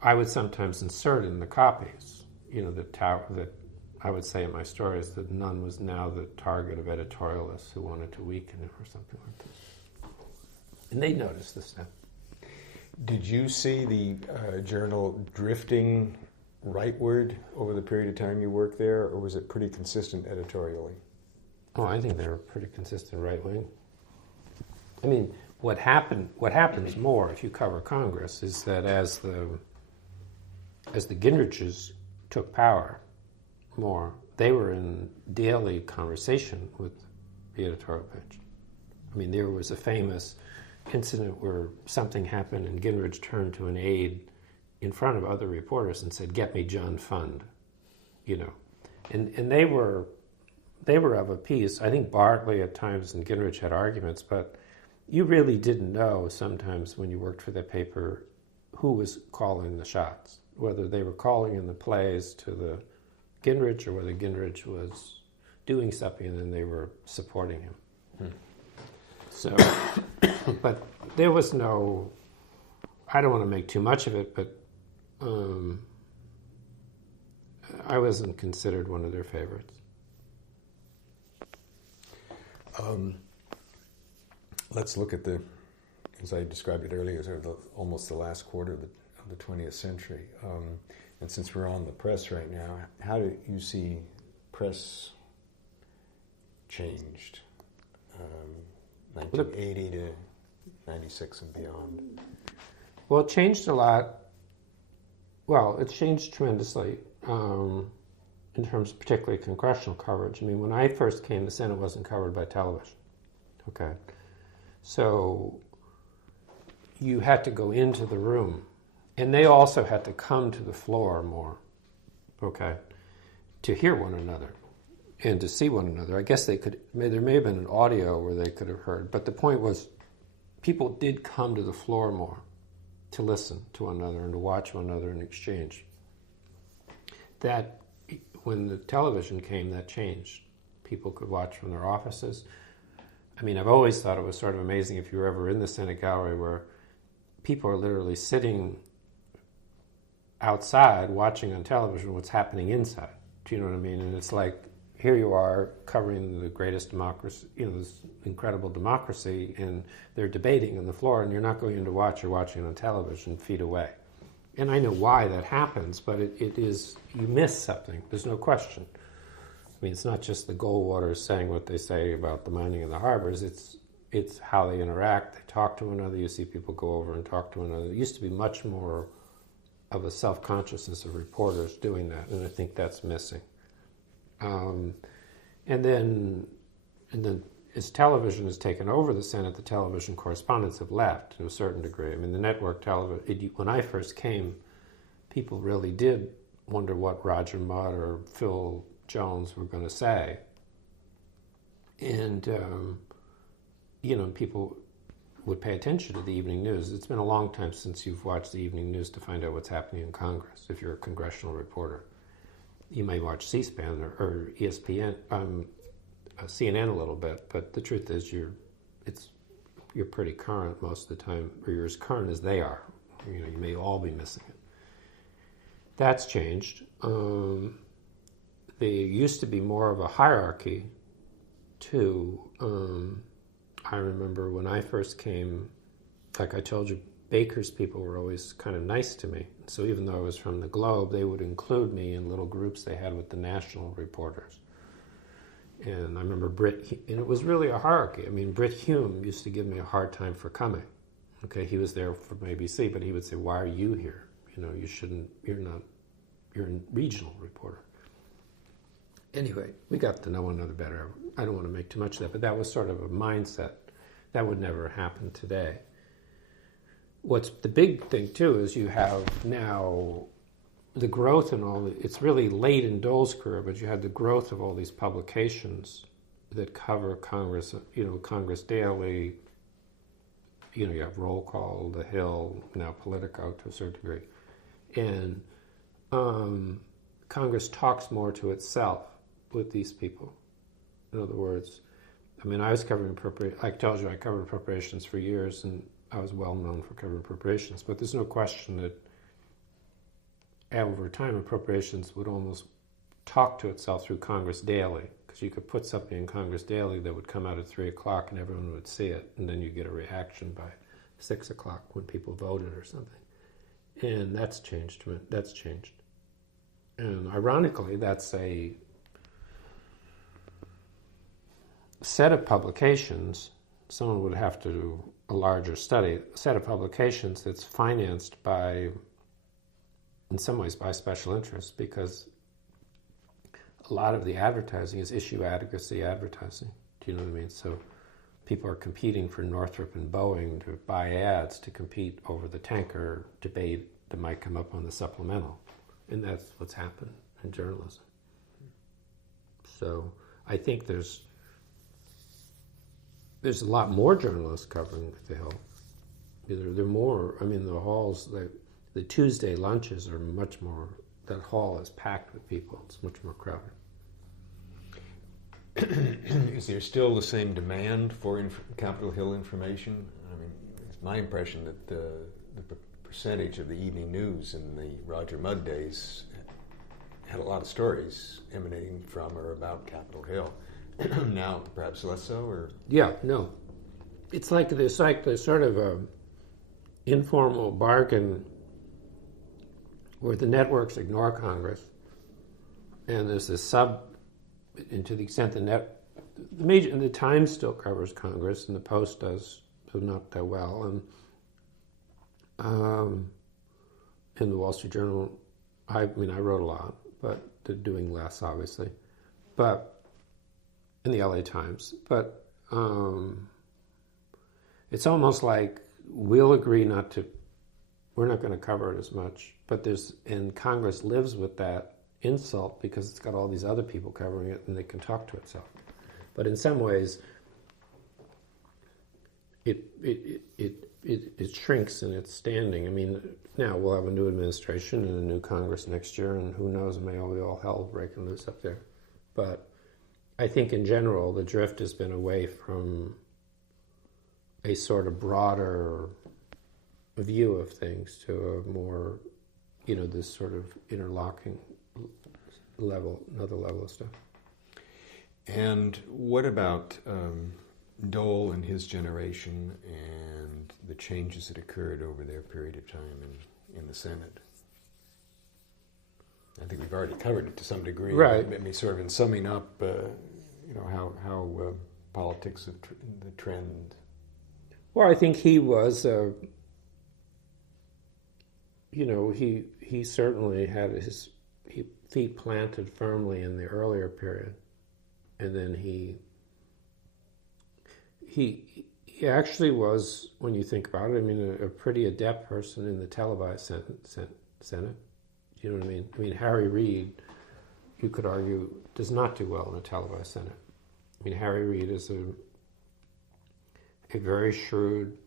I would sometimes insert in the copies, that I would say in my stories that Nunn was now the target of editorialists who wanted to weaken it or something like that. And they noticed this stuff. Did you see the Journal drifting rightward over the period of time you worked there, or was it pretty consistent editorially? Oh, I think they were pretty consistent right-wing. I mean, what happens more if you cover Congress is that as the Gingriches took power more, they were in daily conversation with the editorial page. I mean, there was a famous incident where something happened and Gingrich turned to an aide in front of other reporters and said, "Get me John Fund," and they were of a piece. I think Bartley at times and Gingrich had arguments, but you really didn't know sometimes when you worked for that paper who was calling the shots, whether they were calling in the plays to the Gingrich or whether Gingrich was doing something and then they were supporting him. So, but there was no, I don't want to make too much of it, but I wasn't considered one of their favorites. Let's look at as I described it earlier, sort of almost the last quarter of the 20th century. And since we're on the press right now, how do you see press changed? 1980 to 96 and beyond. Well, it changed a lot. Well, it changed tremendously in terms of particularly congressional coverage. I mean, when I first came, the Senate wasn't covered by television. Okay. So you had to go into the room, and they also had to come to the floor more, okay, to hear one another and to see one another. I guess there may have been an audio where they could have heard, but the point was people did come to the floor more to listen to one another and to watch one another and exchange. that when the television came, that changed. People could watch from their offices. I mean, I've always thought it was sort of amazing if you were ever in the Senate gallery where people are literally sitting outside watching on television what's happening inside. Do you know what I mean? And it's like, here you are covering the greatest democracy, this incredible democracy, and they're debating on the floor, and you're not going in to watch, you're watching on television feet away. And I know why that happens, but it is, you miss something, there's no question. I mean, it's not just the Goldwaters saying what they say about the mining in the harbors, it's how they interact, they talk to one another, you see people go over and talk to one another. It used to be much more of a self-consciousness of reporters doing that, and I think that's missing. And then as television has taken over the Senate, the television correspondents have left to a certain degree. I mean, the network television, when I first came, people really did wonder what Roger Mudd or Phil Jones were going to say. And, people would pay attention to the evening news. It's been a long time since you've watched the evening news to find out what's happening in Congress, if you're a congressional reporter. You may watch C-SPAN or ESPN, CNN a little bit, but the truth is you're pretty current most of the time, or you're as current as they are. You may all be missing it. That's changed. There used to be more of a hierarchy, too. I remember when I first came, like I told you, Baker's people were always kind of nice to me. So even though I was from the Globe, they would include me in little groups they had with the national reporters. And I remember and it was really a hierarchy. I mean, Britt Hume used to give me a hard time for coming. Okay, he was there from ABC, but he would say, "Why are you here? You shouldn't, you're a regional reporter." Anyway, we got to know one another better. I don't want to make too much of that, but that was sort of a mindset. That would never happen today. What's the big thing, too, is you have now the growth in it's really late in Dole's career, but you had the growth of all these publications that cover Congress, Congress Daily, you have Roll Call, The Hill, now Politico to a certain degree. And Congress talks more to itself with these people. In other words, I mean, I was covering appropriations. I told you I covered appropriations for years, and I was well known for covering appropriations. But there's no question that over time, appropriations would almost talk to itself through Congress Daily, because you could put something in Congress Daily that would come out at 3 o'clock and everyone would see it, and then you get a reaction by 6 o'clock when people voted or something. And that's changed. And ironically, that's a set of publications. Someone would have to do a larger study, a set of publications that's financed by, in some ways, by special interests, because a lot of the advertising is issue adequacy advertising. Do you know what I mean? So people are competing for Northrop and Boeing to buy ads to compete over the tanker debate that might come up on the supplemental. And that's what's happened in journalism. So I think there's a lot more journalists covering the Hill. They're more, I mean, the halls, the Tuesday lunches are much more, that hall is packed with people. It's much more crowded. Is there still the same demand for Capitol Hill information? I mean, it's my impression that the percentage of the evening news in the Roger Mudd days had a lot of stories emanating from or about Capitol Hill. Now, perhaps less so, or? Yeah, no. It's like there's sort of a informal bargain where the networks ignore Congress, and there's this and to the extent the Times still covers Congress, and the Post does not that well, and the Wall Street Journal, I wrote a lot, but they're doing less, obviously, but in the LA Times, but it's almost like we'll agree we're not going to cover it as much, and Congress lives with that insult because it's got all these other people covering it and they can talk to itself. But in some ways, it it shrinks in its standing. I mean, now we'll have a new administration and a new Congress next year, and who knows, may all be all hell breaking loose up there. But I think in general, the drift has been away from a sort of broader view of things to a more, this sort of interlocking level, another level of stuff. And what about Dole and his generation and the changes that occurred over their period of time in the Senate? I think we've already covered it to some degree. Right. I mean, sort of in summing up, how politics, the trend. Well, I think he was, he certainly had his feet planted firmly in the earlier period, and then he actually was, when you think about it, I mean, a pretty adept person in the televised Senate. You know what I mean? I mean, Harry Reid, you could argue, does not do well in a televised Senate. I mean, Harry Reid is a very shrewd,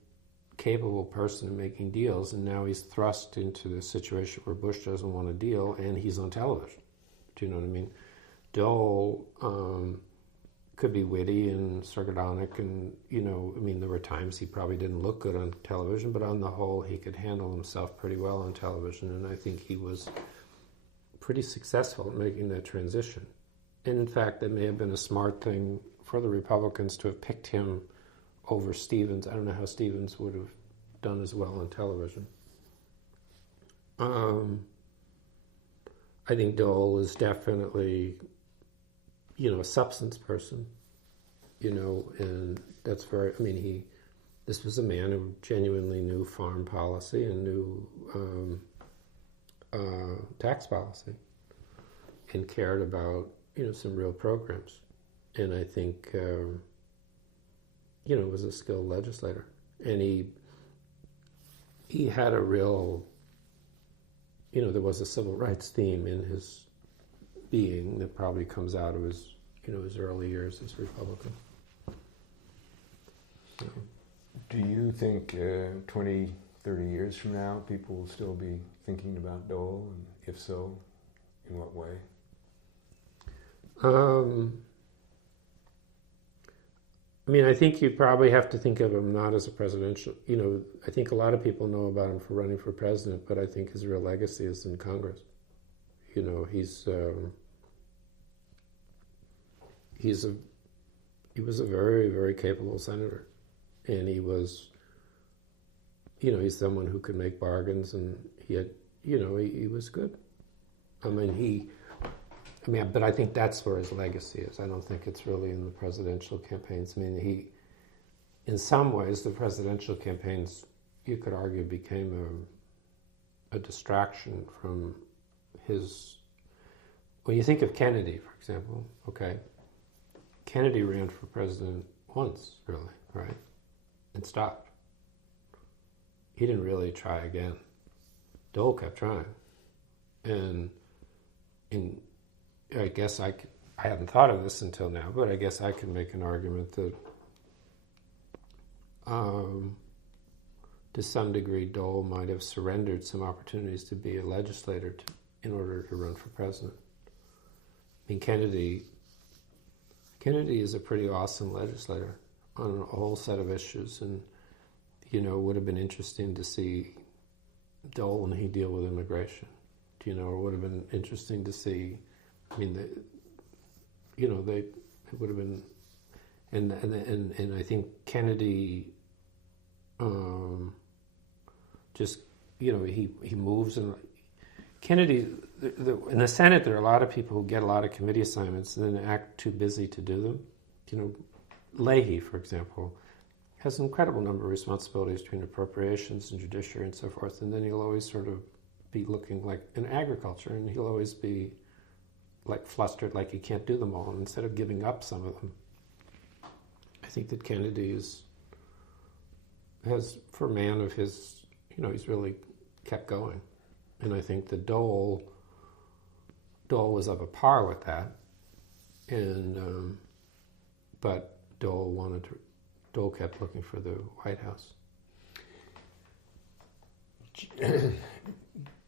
capable person in making deals, and now he's thrust into this situation where Bush doesn't want a deal, and he's on television. Do you know what I mean? Dole could be witty and sardonic, and there were times he probably didn't look good on television, but on the whole, he could handle himself pretty well on television, and I think he was pretty successful at making that transition. And in fact, it may have been a smart thing for the Republicans to have picked him over Stevens. I don't know how Stevens would have done as well on television. I think Dole is definitely, a substance person, and that's very, this was a man who genuinely knew foreign policy and knew tax policy and cared about, some real programs. And I think, was a skilled legislator. And he had a real, there was a civil rights theme in his being that probably comes out of his, his early years as Republican. So. Do you think 20, 30 years from now, people will still be thinking about Dole? And if so, in what way? I think you probably have to think of him not as a presidential, I think a lot of people know about him for running for president, but I think his real legacy is in Congress. He was a very, very capable senator, and he was, he's someone who could make bargains, and he had, he was good. But I think that's where his legacy is. I don't think it's really in the presidential campaigns. In some ways, the presidential campaigns, you could argue, became a distraction from his... When you think of Kennedy, for example, okay, Kennedy ran for president once, really, right? And stopped. He didn't really try again. Dole kept trying. And I guess I hadn't thought of this until now, but I guess I can make an argument that to some degree Dole might have surrendered some opportunities to be a legislator in order to run for president. Kennedy is a pretty awesome legislator on a whole set of issues, and it would have been interesting to see Dole and he deal with immigration. Or would have been interesting to see. It would have been, and I think Kennedy, he moves, and Kennedy, in the Senate, there are a lot of people who get a lot of committee assignments and then act too busy to do them. Leahy, for example, has an incredible number of responsibilities between appropriations and judiciary and so forth, and then he'll always sort of be looking like in agriculture, and he'll always be like flustered, like he can't do them all, and instead of giving up some of them. I think that Kennedy has, for a man of his, he's really kept going. And I think that Dole was of a par with that, and but Dole kept looking for the White House.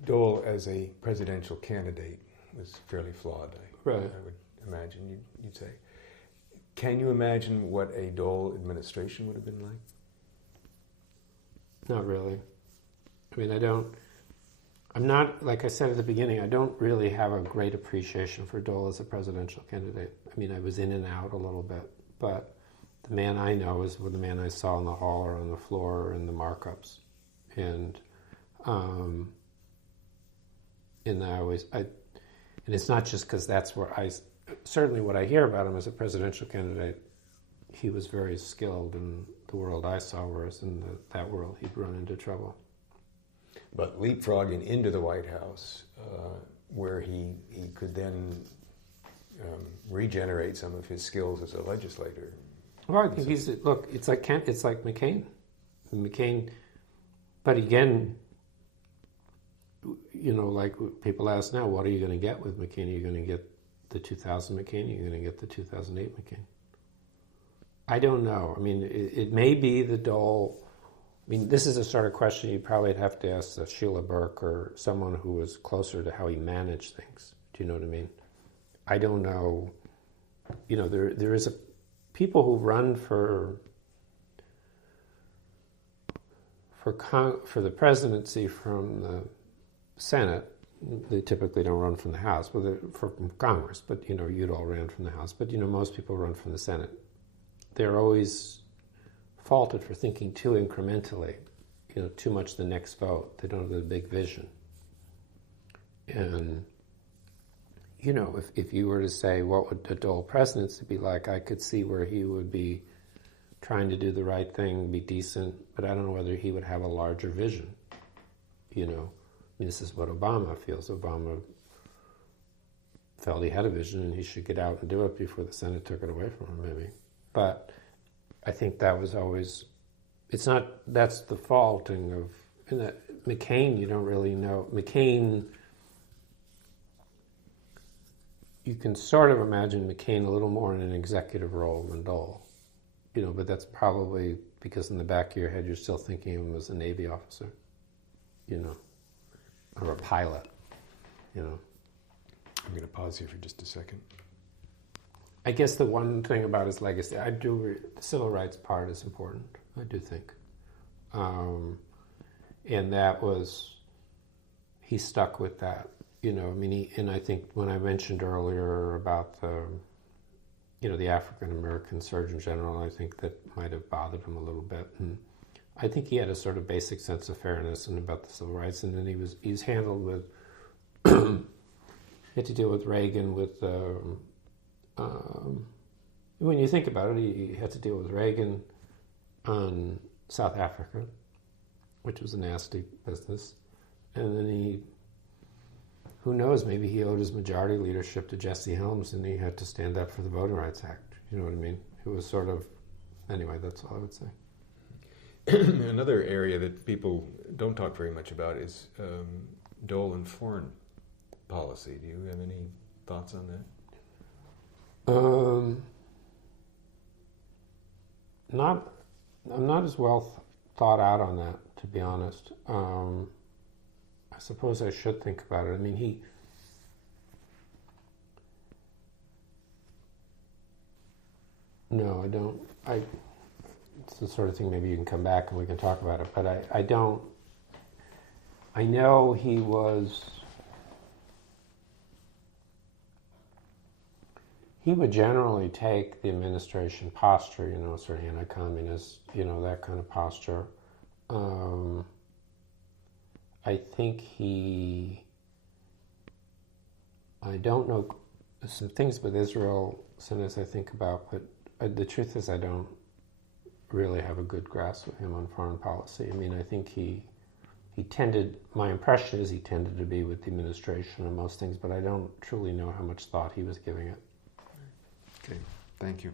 Dole, as a presidential candidate, was fairly flawed, Right. I would imagine you'd say. Can you imagine what a Dole administration would have been like? Not really. I mean, I'm not, like I said at the beginning, I don't really have a great appreciation for Dole as a presidential candidate. I mean, I was in and out a little bit, but the man I know is the man I saw in the hall or on the floor or in the markups. And it's not just because that's where certainly what I hear about him as a presidential candidate, he was very skilled in the world I saw, whereas in that world he'd run into trouble. But leapfrogging into the White House, where he could then regenerate some of his skills as a legislator. Well, I think it's like McCain. McCain, but again, like people ask now, what are you going to get with McCain? Are you going to get the 2000 McCain? Are you going to get the 2008 McCain? I don't know. I mean, it may be the Dole. I mean, this is a sort of question you'd probably have to ask Sheila Burke or someone who was closer to how he managed things. Do you know what I mean? I don't know. There is people who run for the presidency from the Senate. They typically don't run from the House, from Congress. But you'd all ran from the House. But most people run from the Senate. They're always faulted for thinking too incrementally, too much the next vote. They don't have the big vision. And, if you were to say, what would a Dole presidency be like, I could see where he would be trying to do the right thing, be decent, but I don't know whether he would have a larger vision. This is what Obama feels. Obama felt he had a vision and he should get out and do it before the Senate took it away from him, maybe. But I think that was always, that's the faulting of, McCain, you don't really know. McCain, you can sort of imagine McCain a little more in an executive role than Dole, but that's probably because in the back of your head you're still thinking of him as a Navy officer, or a pilot, I'm going to pause here for just a second. I guess the one thing about his legacy, the civil rights part is important, I do think. And that was, he stuck with that, and I think when I mentioned earlier about the African-American Surgeon General, I think that might have bothered him a little bit. And I think he had a sort of basic sense of fairness and about the civil rights, and then he's handled with, he had to deal with Reagan with, when you think about it, he had to deal with Reagan on South Africa, which was a nasty business. And then who knows, maybe he owed his majority leadership to Jesse Helms and he had to stand up for the Voting Rights Act. You know what I mean? It was sort of, anyway, that's all I would say. Another area that people don't talk very much about is Dole and foreign policy. Do you have any thoughts on that? I'm not as well thought out on that, to be honest. I suppose I should think about it. I mean, no, I don't. It's the sort of thing maybe you can come back and we can talk about it, but I don't. I know he would generally take the administration posture, sort of anti-communist, that kind of posture. I think I don't know, some things with Israel, sometimes I think about, but the truth is I don't really have a good grasp of him on foreign policy. I mean, I think he tended, my impression is he tended to be with the administration on most things, but I don't truly know how much thought he was giving it. Okay, thank you.